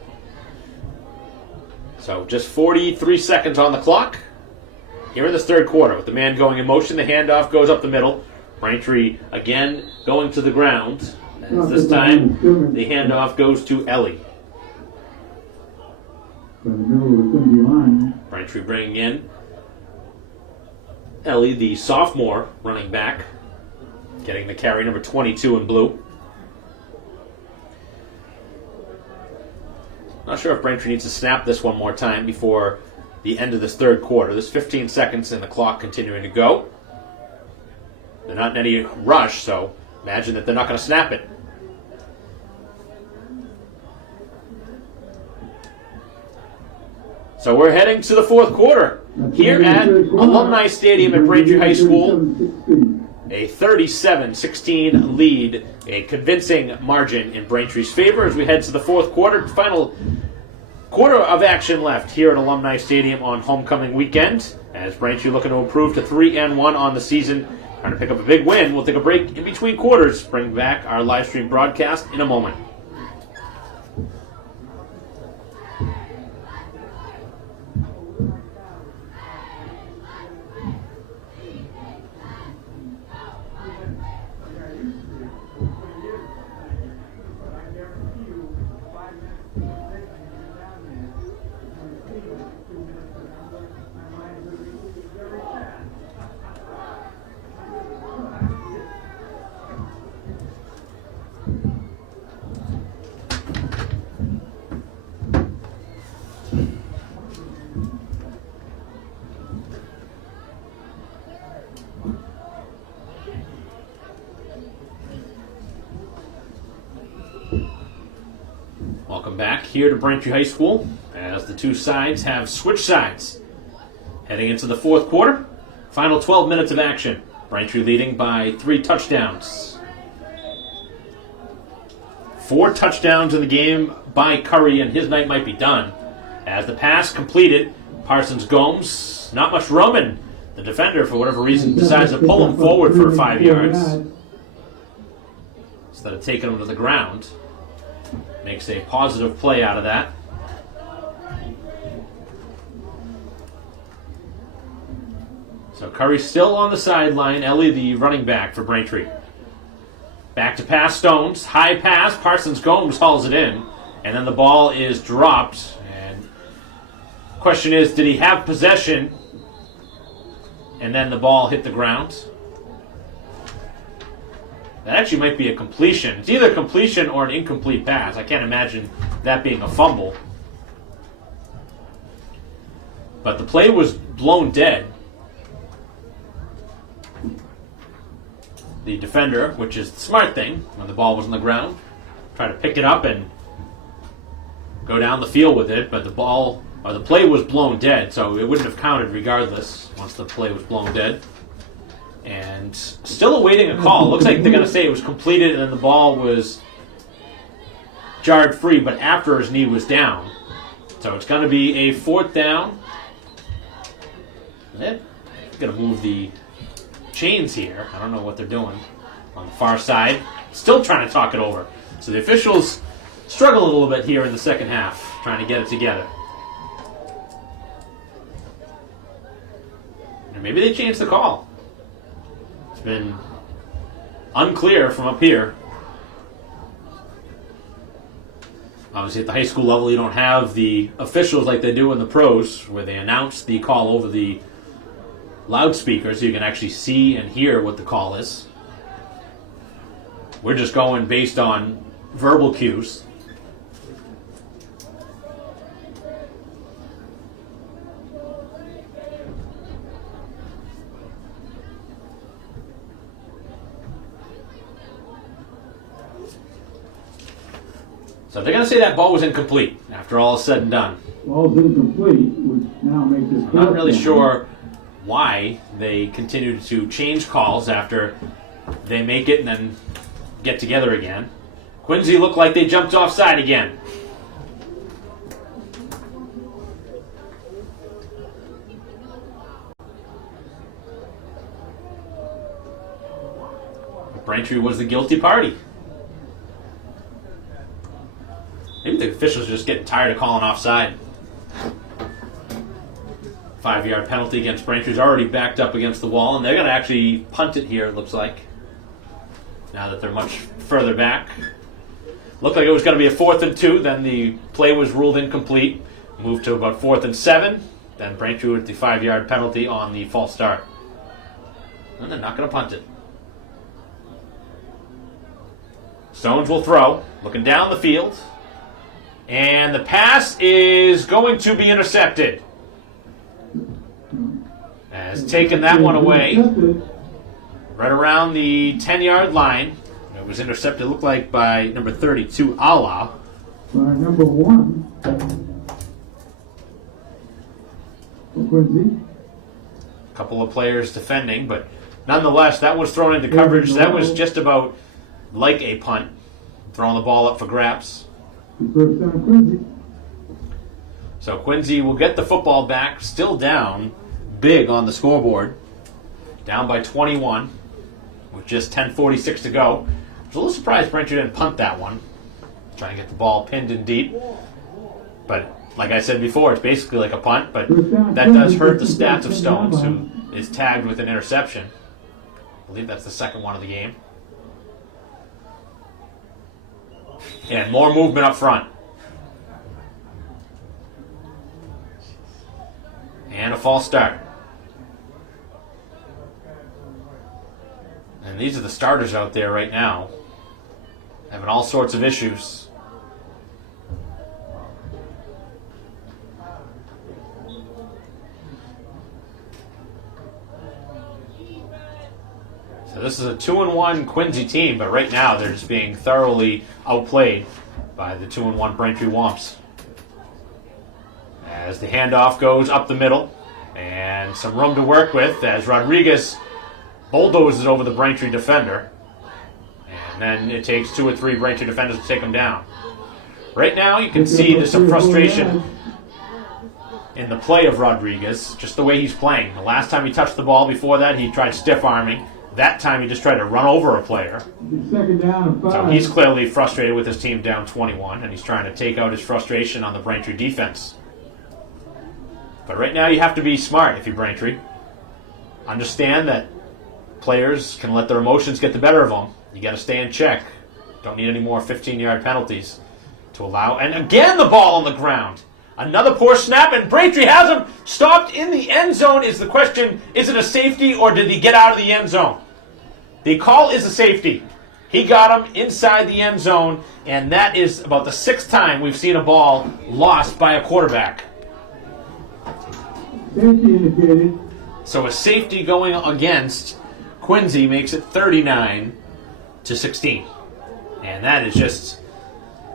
So just 43 seconds on the clock here in this third quarter. With the man going in motion, the handoff goes up the middle. Braintree again going to the ground. As this time, the handoff goes to Ellie. Braintree bringing in Ellie, the sophomore running back, getting the carry, number 22 in blue. Not sure if Braintree needs to snap this one more time before the end of this third quarter. There's 15 seconds and the clock continuing to go. They're not in any rush, so imagine that they're not going to snap it. So we're heading to the fourth quarter here at Alumni Stadium at Braintree High School. A 37-16 lead, a convincing margin in Braintree's favor as we head to the fourth quarter. Final quarter of action left here at Alumni Stadium on homecoming weekend, as Braintree looking to improve to 3-1 on the season, trying to pick up a big win. We'll take a break in between quarters, bring back our live stream broadcast in a moment. Welcome back here to Braintree High School as the two sides have switched sides. Heading into the fourth quarter, final 12 minutes of action. Braintree leading by 3 touchdowns. 4 touchdowns in the game by Curry, and his night might be done. As the pass completed, Parsons Gomes, not much room, and the defender, for whatever reason, decides to pull him forward for 5 yards instead of taking him to the ground. Makes a positive play out of that. So Curry still on the sideline. Ellie, the running back for Braintree. Back to pass Stones. High pass. Parsons Gomes hauls it in. And then the ball is dropped. And the question is, did he have possession and then the ball hit the ground? That actually might be a completion. It's either a completion or an incomplete pass. I can't imagine that being a fumble. But the play was blown dead. The defender, which is the smart thing when the ball was on the ground, try to pick it up and go down the field with it, but the play was blown dead, so it wouldn't have counted regardless once the play was blown dead. And still awaiting a call. Looks like they're going to say it was completed and then the ball was jarred free, but after his knee was down. So it's going to be a 4th down. They're going to move the chains here. I don't know what they're doing on the far side. Still trying to talk it over. So the officials struggle a little bit here in the second half, trying to get it together. And maybe they changed the call. It's been unclear from up here. Obviously, at the high school level, you don't have the officials like they do in the pros, where they announce the call over the loudspeaker so you can actually see and hear what the call is. We're just going based on verbal cues. So they're going to say that ball was incomplete after all is said and done. Ball's incomplete, which now makes it. I'm not really sure why they continue to change calls after they make it and then get together again. Quincy looked like they jumped offside again. Braintree was the guilty party. Maybe the officials are just getting tired of calling offside. 5-yard penalty against Braintree's already backed up against the wall, and they're going to actually punt it here, it looks like. Now that they're much further back. Looked like it was going to be a 4th and 2, then the play was ruled incomplete. Moved to about 4th and 7. Then Braintree with the 5-yard penalty on the false start. And they're not going to punt it. Stones will throw, looking down the field. And the pass is going to be intercepted. Has taken that one away. Right around the 10-yard line. It was intercepted, looked like, by number 32, Allah. Number 1. Quincy. A couple of players defending, but nonetheless, that was thrown into coverage. That was just about like a punt, throwing the ball up for grabs. First down, Quincy. So Quincy will get the football back, still down big on the scoreboard, down by 21 with just 10:46 to go. I was a little surprised Braintree didn't punt that one, trying to get the ball pinned in deep. But like I said before, it's basically like a punt, but that does hurt the stats of Stones, who is tagged with an interception. I believe that's the second one of the game. And more movement up front. And a false start. And these are the starters out there right now, having all sorts of issues. So this is a 2-1 Quincy team, but right now they're just being thoroughly outplayed by the 2-1 Braintree Womps. As the handoff goes up the middle, and some room to work with as Rodriguez bulldozes over the Braintree defender. And then it takes 2 or 3 Braintree defenders to take him down. Right now you can see there's some frustration in the play of Rodriguez, just the way he's playing. The last time he touched the ball, before that he tried stiff arming. That time he just tried to run over a player. Second down and 5. So he's clearly frustrated with his team down 21, and he's trying to take out his frustration on the Braintree defense. But right now you have to be smart if you're Braintree. Understand that players can let their emotions get the better of them. You got to stay in check. Don't need any more 15-yard penalties to allow. And again, the ball on the ground. Another poor snap, and Braintree has him stopped in the end zone. Is the question, is it a safety or did he get out of the end zone? The call is a safety. He got him inside the end zone, and that is about the 6th time we've seen a ball lost by a quarterback. Safety indicated. So a safety going against Quincy makes it 39-16. And that is just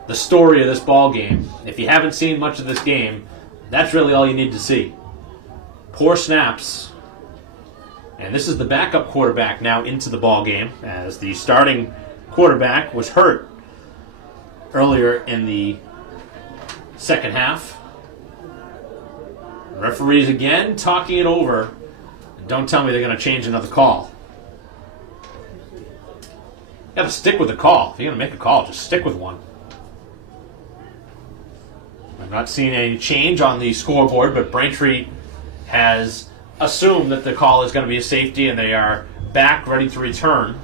the story of this ball game. If you haven't seen much of this game, that's really all you need to see. Poor snaps. And this is the backup quarterback now into the ball game, as the starting quarterback was hurt earlier in the second half. Referees again talking it over. Don't tell me they're going to change another call. You got to stick with the call. If you're going to make a call, just stick with one. I'm not seeing any change on the scoreboard, but Braintree has assumed that the call is going to be a safety, and they are back ready to return.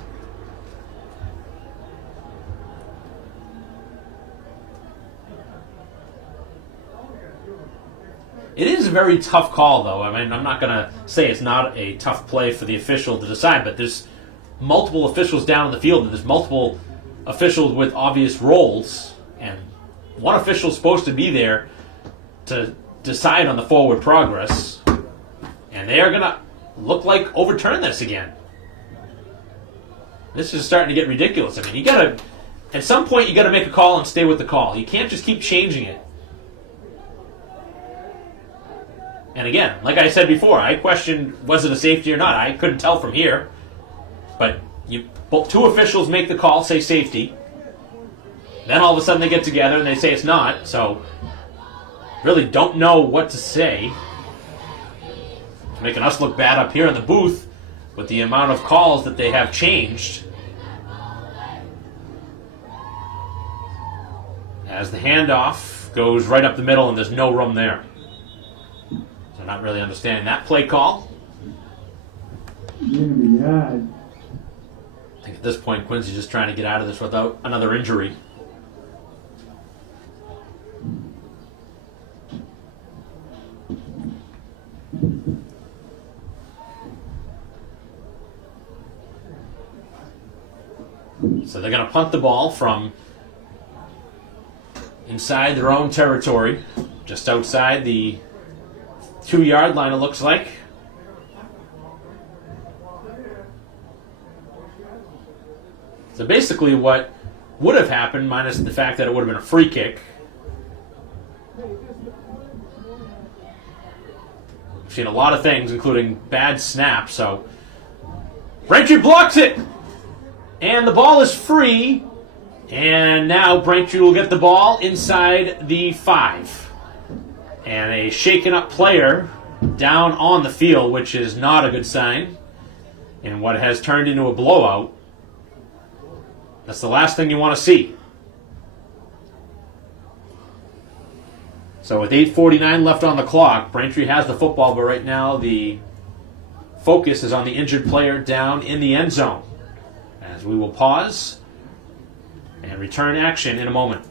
It is a very tough call, though. I mean, I'm not going to say it's not a tough play for the official to decide, but there's multiple officials down in the field, and there's multiple officials with obvious roles, and one official is supposed to be there to decide on the forward progress, and they are going to look like overturn this again. This is starting to get ridiculous. I mean, you got to, at some point, you got to make a call and stay with the call. You can't just keep changing it. And again, like I said before, I questioned was it a safety or not. I couldn't tell from here. But two officials make the call, say safety. Then all of a sudden they get together and they say it's not. So really don't know what to say. It's making us look bad up here in the booth with the amount of calls that they have changed. As the handoff goes right up the middle and there's no room there. So not really understanding that play call. I think at this point Quincy's just trying to get out of this without another injury. So they're going to punt the ball from inside their own territory, just outside the 2-yard line, it looks like. So basically what would have happened, minus the fact that it would have been a free kick. We've seen a lot of things, including bad snaps. So Braintree blocks it, and the ball is free. And now Braintree will get the ball inside the 5. And a shaken up player down on the field, which is not a good sign in what has turned into a blowout. That's the last thing you want to see. So with 8:49 left on the clock, Braintree has the football, but right now the focus is on the injured player down in the end zone. As we will pause and return action in a moment.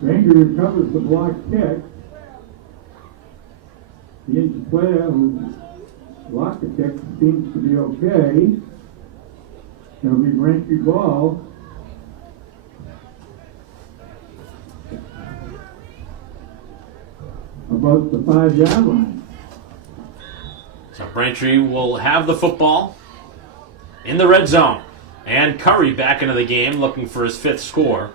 Ranger recovers the blocked kick. The injured player who blocked the kick seems to be okay. It'll be Braintree ball. About the 5-yard line. So Braintree will have the football in the red zone. And Curry back into the game looking for his 5th score.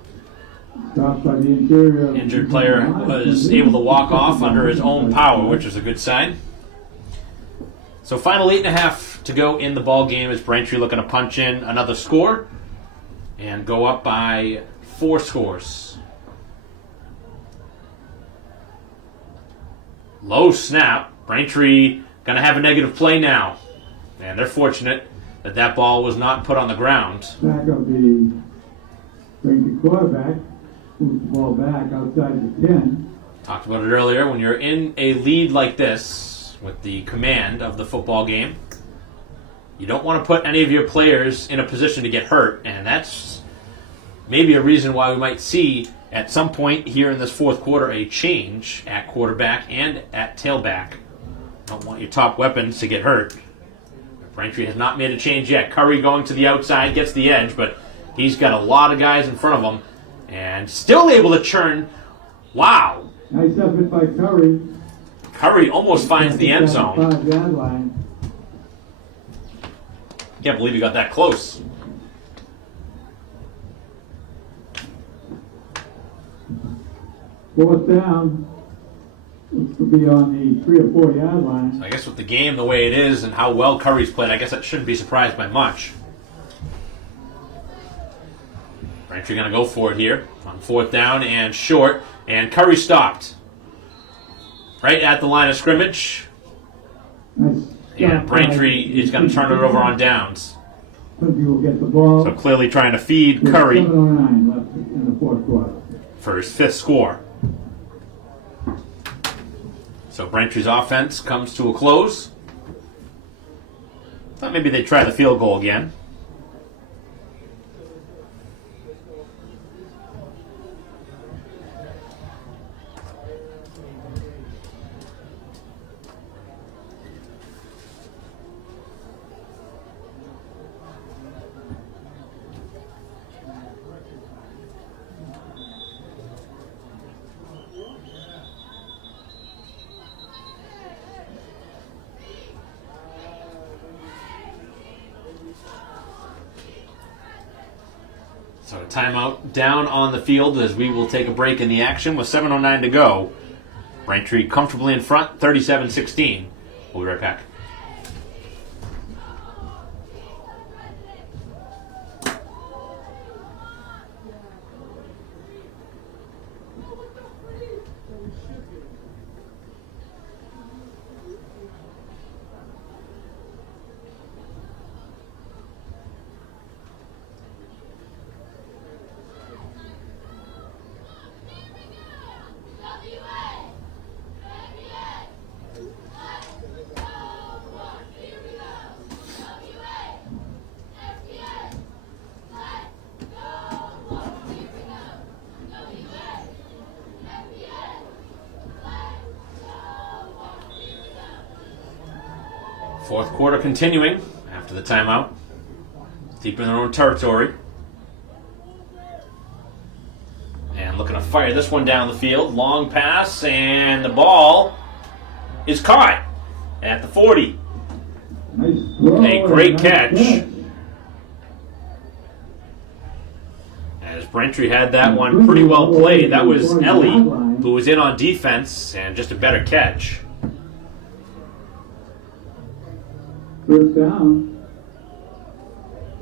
Stopped by the interior. Injured player was able to walk off under his own power, which is a good sign. So final 8.5 to go in the ball game as Braintree looking to punch in another score and go up by 4 scores. Low snap. Braintree going to have a negative play now. And they're fortunate that that ball was not put on the ground. Back of the Braintree quarterback. Moves the ball back outside the 10. Talked about it earlier. When you're in a lead like this, with the command of the football game, you don't want to put any of your players in a position to get hurt, and that's maybe a reason why we might see at some point here in this 4th quarter a change at quarterback and at tailback. Don't want your top weapons to get hurt. Braintree has not made a change yet. Curry going to the outside, gets the edge, but he's got a lot of guys in front of him. And still able to churn. Wow. Nice effort by Curry. Curry almost finds the end zone. 5-yard line. Can't believe he got that close. Fourth down. Looks to be on the 3 or 4 yard line. So I guess with the game the way it is and how well Curry's played, I guess I shouldn't be surprised by much. Braintree going to go for it here on 4th down and short, and Curry stopped right at the line of scrimmage. Nice. And Braintree is going to turn it over on downs. Quincy will get the ball. So clearly trying to feed With Curry 7:09 left in the 4th quarter. for his 5th score. So Braintree's offense comes to a close. Thought maybe they'd try the field goal again. So timeout down on the field as we will take a break in the action with 7:09 to go. Braintree comfortably in front, 37-16. We'll be right back. Fourth quarter continuing after the timeout. Deep in their own territory. And looking to fire this one down the field. Long pass, and the ball is caught at the 40. Nice throw. A great Nice catch. As Braintree had that one pretty well played. That was Ellie, who was in on defense, and just a better catch. First down.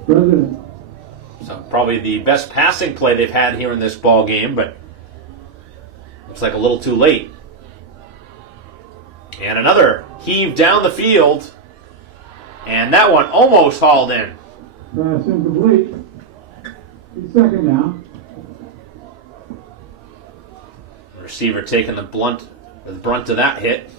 President. So probably the best passing play they've had here in this ball game, but looks like a little too late. And another heave down the field, and that one almost hauled in. Pass incomplete. Second down. Receiver taking the brunt of that hit.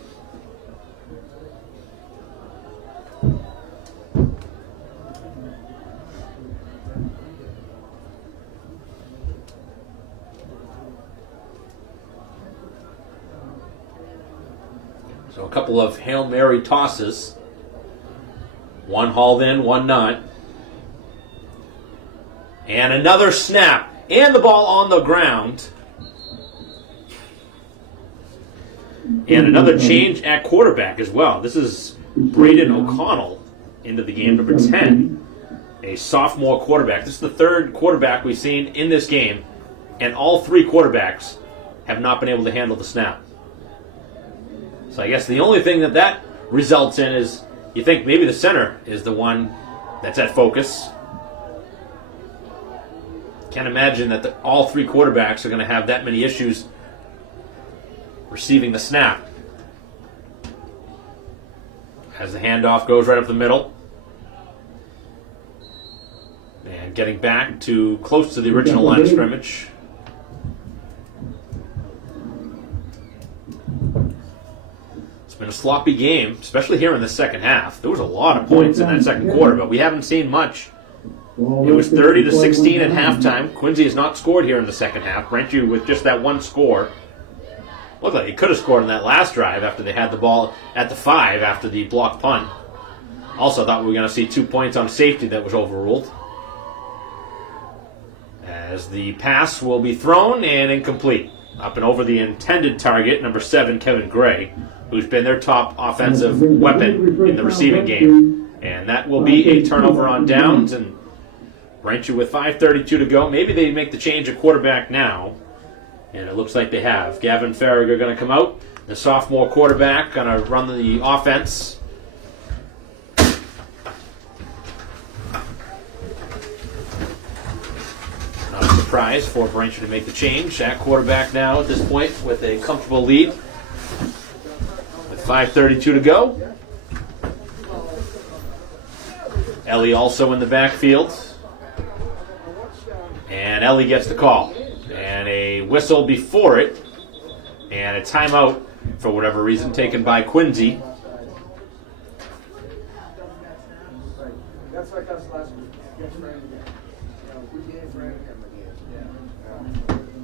So a couple of Hail Mary tosses. One hauled in, one not. And another snap. And the ball on the ground. And another change at quarterback as well. This is Braden O'Connell into the game, number 10. A sophomore quarterback. This is the third quarterback we've seen in this game. And all three quarterbacks have not been able to handle the snap. So I guess the only thing that results in is you think maybe the center is the one that's at focus. Can't imagine that all three quarterbacks are going to have that many issues receiving the snap. As the handoff goes right up the middle. And getting back to close to the original line of scrimmage. It's been a sloppy game, especially here in the second half. There was a lot of points in that second quarter, but we haven't seen much. It was 30-16 at halftime. Quincy has not scored here in the second half. Braintree with just that one score. Looked like he could have scored in that last drive after they had the ball at the 5 after the blocked punt. Also thought we were going to see 2 points on safety that was overruled. As the pass will be thrown and incomplete. Up and over the intended target, number 7, Kevin Gray, who's been their top offensive weapon in the receiving game. And that will be a turnover on downs, and Braintree with 5:32 to go. Maybe they make the change at quarterback now. And it looks like they have. Gavin Farragher going to come out. The sophomore quarterback going to run the offense. Not a surprise for Braintree to make the change. At quarterback now at this point with a comfortable lead. With 5:32 to go. Ellie also in the backfield. And Ellie gets the call. And a whistle before it. And a timeout, for whatever reason, taken by Quincy. That's like us last week. Against Framingham. We gained Framingham again.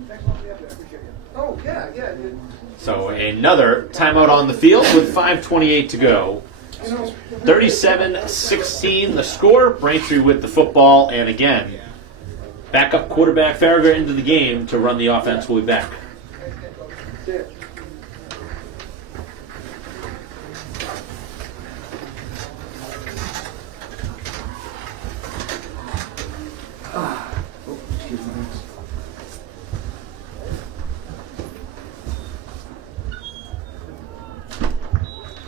Thanks a lot for the update. I appreciate it. Oh, yeah, dude. So another timeout on the field with 5:28 to go. 37-16 the score. Braintree with the football. And again, backup quarterback Farragher into the game to run the offense. We'll be back.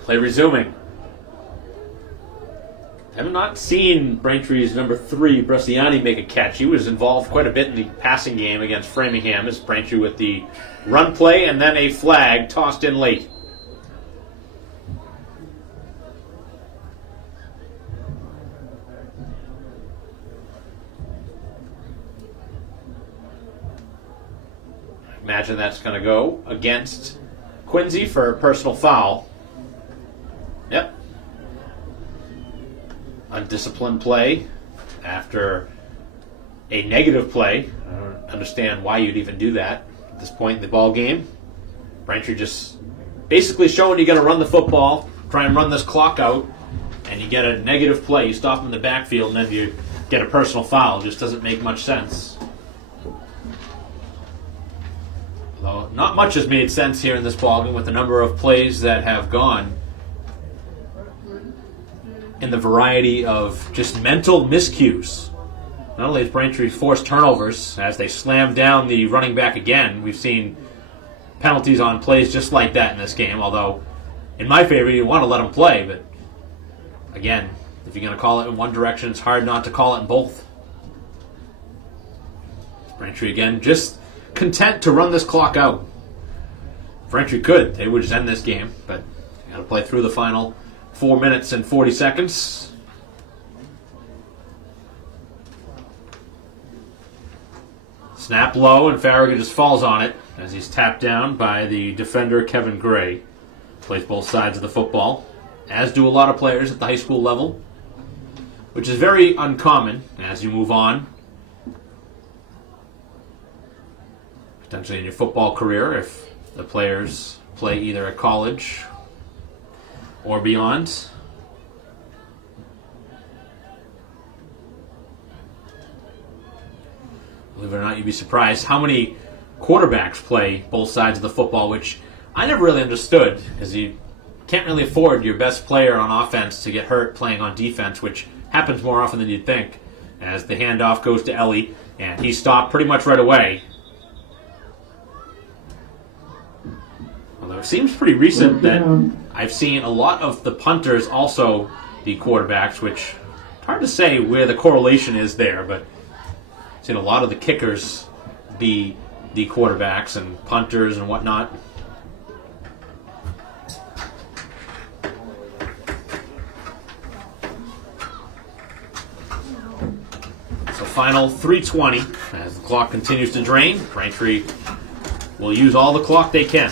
Play resuming. I have not seen Braintree's number 3, Bresciani, make a catch. He was involved quite a bit in the passing game against Framingham as Braintree with the run play and then a flag tossed in late. I imagine that's going to go against Quincy for a personal foul. Yep. Undisciplined play after a negative play. I don't understand why you'd even do that at this point in the ball game. Braintree just basically showing you're going to run the football, try and run this clock out, and you get a negative play. You stop him in the backfield, and then you get a personal foul. It just doesn't make much sense. Although not much has made sense here in this ballgame with the number of plays that have gone in the variety of just mental miscues. Not only has Braintree forced turnovers as they slam down the running back again, we've seen penalties on plays just like that in this game, although in my favor you want to let them play, but again, if you're going to call it in one direction, it's hard not to call it in both. Braintree again just content to run this clock out. Braintree could. They would just end this game, but you got to play through the final 4 minutes and 40 seconds. Snap low, and Farragut just falls on it as he's tapped down by the defender, Kevin Gray. Plays both sides of the football, as do a lot of players at the high school level, which is very uncommon as you move on, potentially in your football career, if the players play either at college or beyond. Believe it or not, you'd be surprised how many quarterbacks play both sides of the football, which I never really understood, because you can't really afford your best player on offense to get hurt playing on defense, which happens more often than you'd think, as the handoff goes to Ellie, and he stopped pretty much right away. Although it seems pretty recent that I've seen a lot of the punters also be quarterbacks, which it's hard to say where the correlation is there, but I've seen a lot of the kickers be the quarterbacks and punters and whatnot. So final 3:20 as the clock continues to drain. Braintree will use all the clock they can.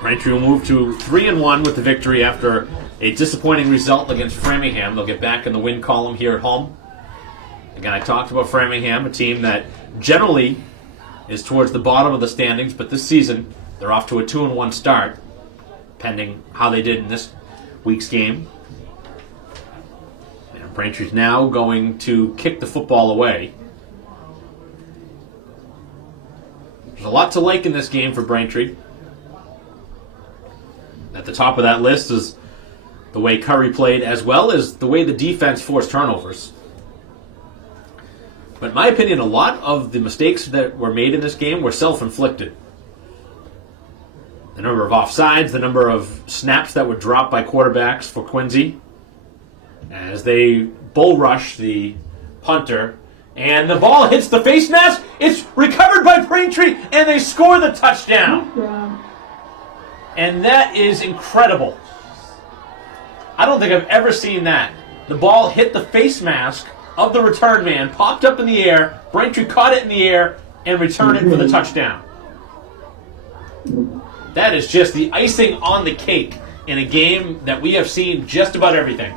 Braintree will move to 3-1 with the victory after a disappointing result against Framingham. They'll get back in the win column here at home. Again, I talked about Framingham, a team that generally is towards the bottom of the standings, but this season they're off to a 2-1 start, pending how they did in this week's game. And Braintree's now going to kick the football away. There's a lot to like in this game for Braintree. At the top of that list is the way Curry played, as well as the way the defense forced turnovers. But in my opinion, a lot of the mistakes that were made in this game were self-inflicted. The number of offsides, the number of snaps that were dropped by quarterbacks for Quincy, as they bull rush the punter, and the ball hits the face mask. It's recovered by Braintree, and they score the touchdown. And that is incredible. I don't think I've ever seen that. The ball hit the face mask of the return man, popped up in the air, Braintree caught it in the air, and returned it for the touchdown. That is just the icing on the cake in a game that we have seen just about everything.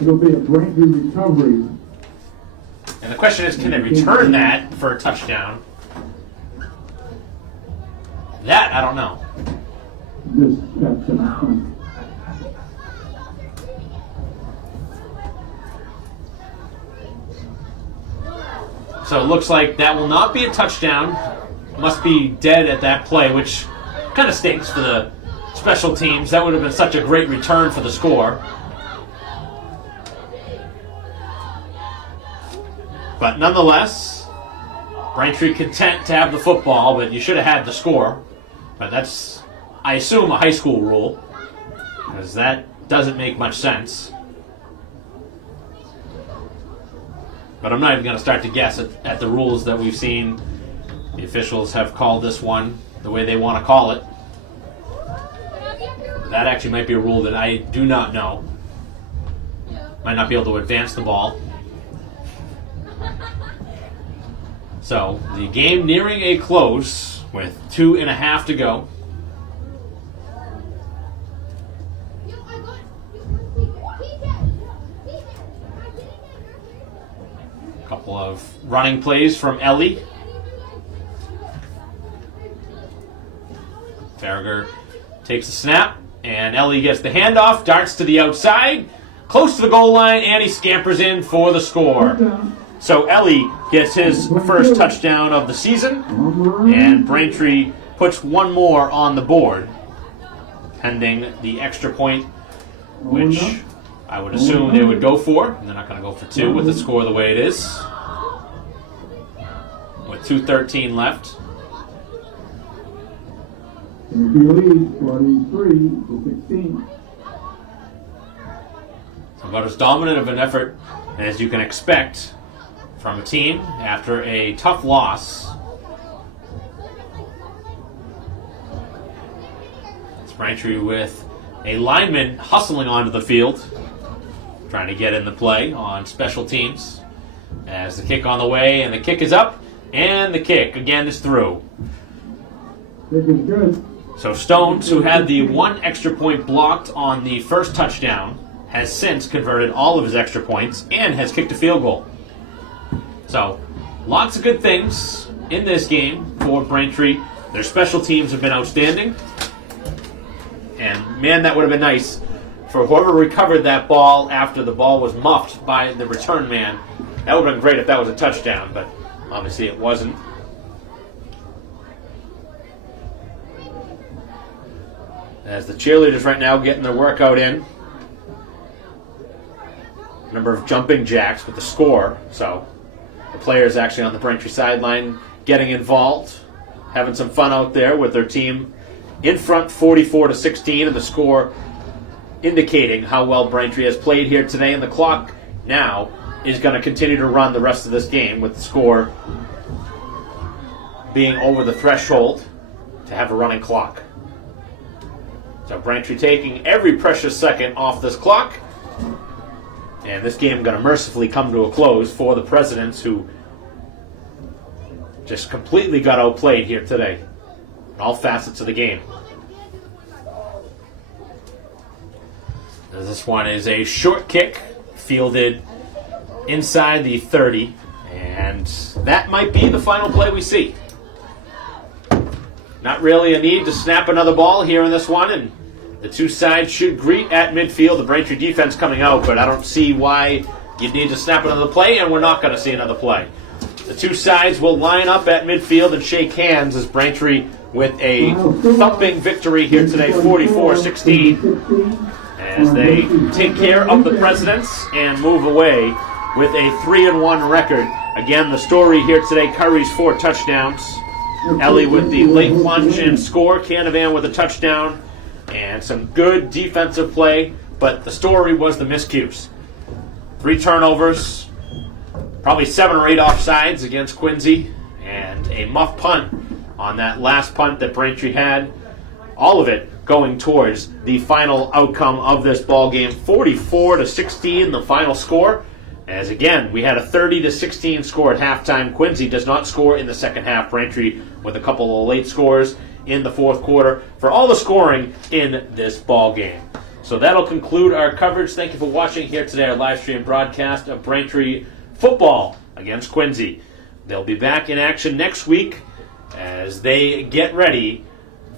It'll be a Braintree recovery. And the question is, can they return that for a touchdown? That, I don't know. This touchdown. So it looks like that will not be a touchdown. Must be dead at that play, which kind of stinks for the special teams. That would have been such a great return for the score. But nonetheless, Braintree content to have the football, but you should have had the score. But that's, I assume, a high school rule, because that doesn't make much sense. But I'm not even going to start to guess at the rules that we've seen. The officials have called this one the way they want to call it. That actually might be a rule that I do not know. Might not be able to advance the ball. So, the game nearing a close with 2.5 to go. Couple of running plays from Ellie. Farragut takes the snap, and Ellie gets the handoff, darts to the outside, close to the goal line, and he scampers in for the score. So Ellie gets his first touchdown of the season, and Braintree puts one more on the board, pending the extra point, which I would assume they would go for. They're not going to go for two with the score the way it is. With 2:13 left. lead 43-16. About as dominant of an effort as you can expect from a team after a tough loss. It's Braintree with a lineman hustling onto the field, trying to get in the play on special teams. As the kick on the way, and the kick is up, and the kick again is through. This is good. So Stones, who had the one extra point blocked on the first touchdown, has since converted all of his extra points and has kicked a field goal. So, lots of good things in this game for Braintree. Their special teams have been outstanding. And man, that would have been nice for whoever recovered that ball after the ball was muffed by the return man. That would have been great if that was a touchdown, but obviously it wasn't. As the cheerleaders right now getting their workout in. Number of jumping jacks with the score. So the players actually on the Braintree sideline getting involved, having some fun out there with their team in front 44-16, and the score indicating how well Braintree has played here today. And the clock now is going to continue to run the rest of this game, with the score being over the threshold to have a running clock. So Braintree taking every precious second off this clock. And this game going to mercifully come to a close for the Presidents, who just completely got outplayed here today in all facets of the game. This one is a short kick fielded inside the 30, and that might be the final play we see. Not really a need to snap another ball here in this one, and the two sides should greet at midfield. The Braintree defense coming out, but I don't see why you'd need to snap another play, and we're not going to see another play. The two sides will line up at midfield and shake hands as Braintree with a thumping victory here today, 44-16, as they take care of the Presidents and move away with a 3-1 record. Again, the story here today, Curry's 4 touchdowns. Ellie with the late lunch and score. Canavan with a touchdown. And some good defensive play, but the story was the miscues. 3 turnovers, probably 7 or 8 offsides against Quincy, and a muff punt on that last punt that Braintree had. All of it going towards the final outcome of this ball game, 44-16, the final score. As again, we had a 30-16 score at halftime. Quincy does not score in the second half. Braintree with a couple of late scores in the fourth quarter for all the scoring in this ball game. So that'll conclude our coverage. Thank you for watching here today, our live stream broadcast of Braintree football against Quincy. They'll be back in action next week as they get ready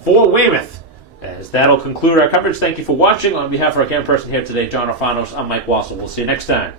for Weymouth. As that'll conclude our coverage. Thank you for watching. On behalf of our camera person here today, John Orfanos, I'm Mike Wassel. We'll see you next time.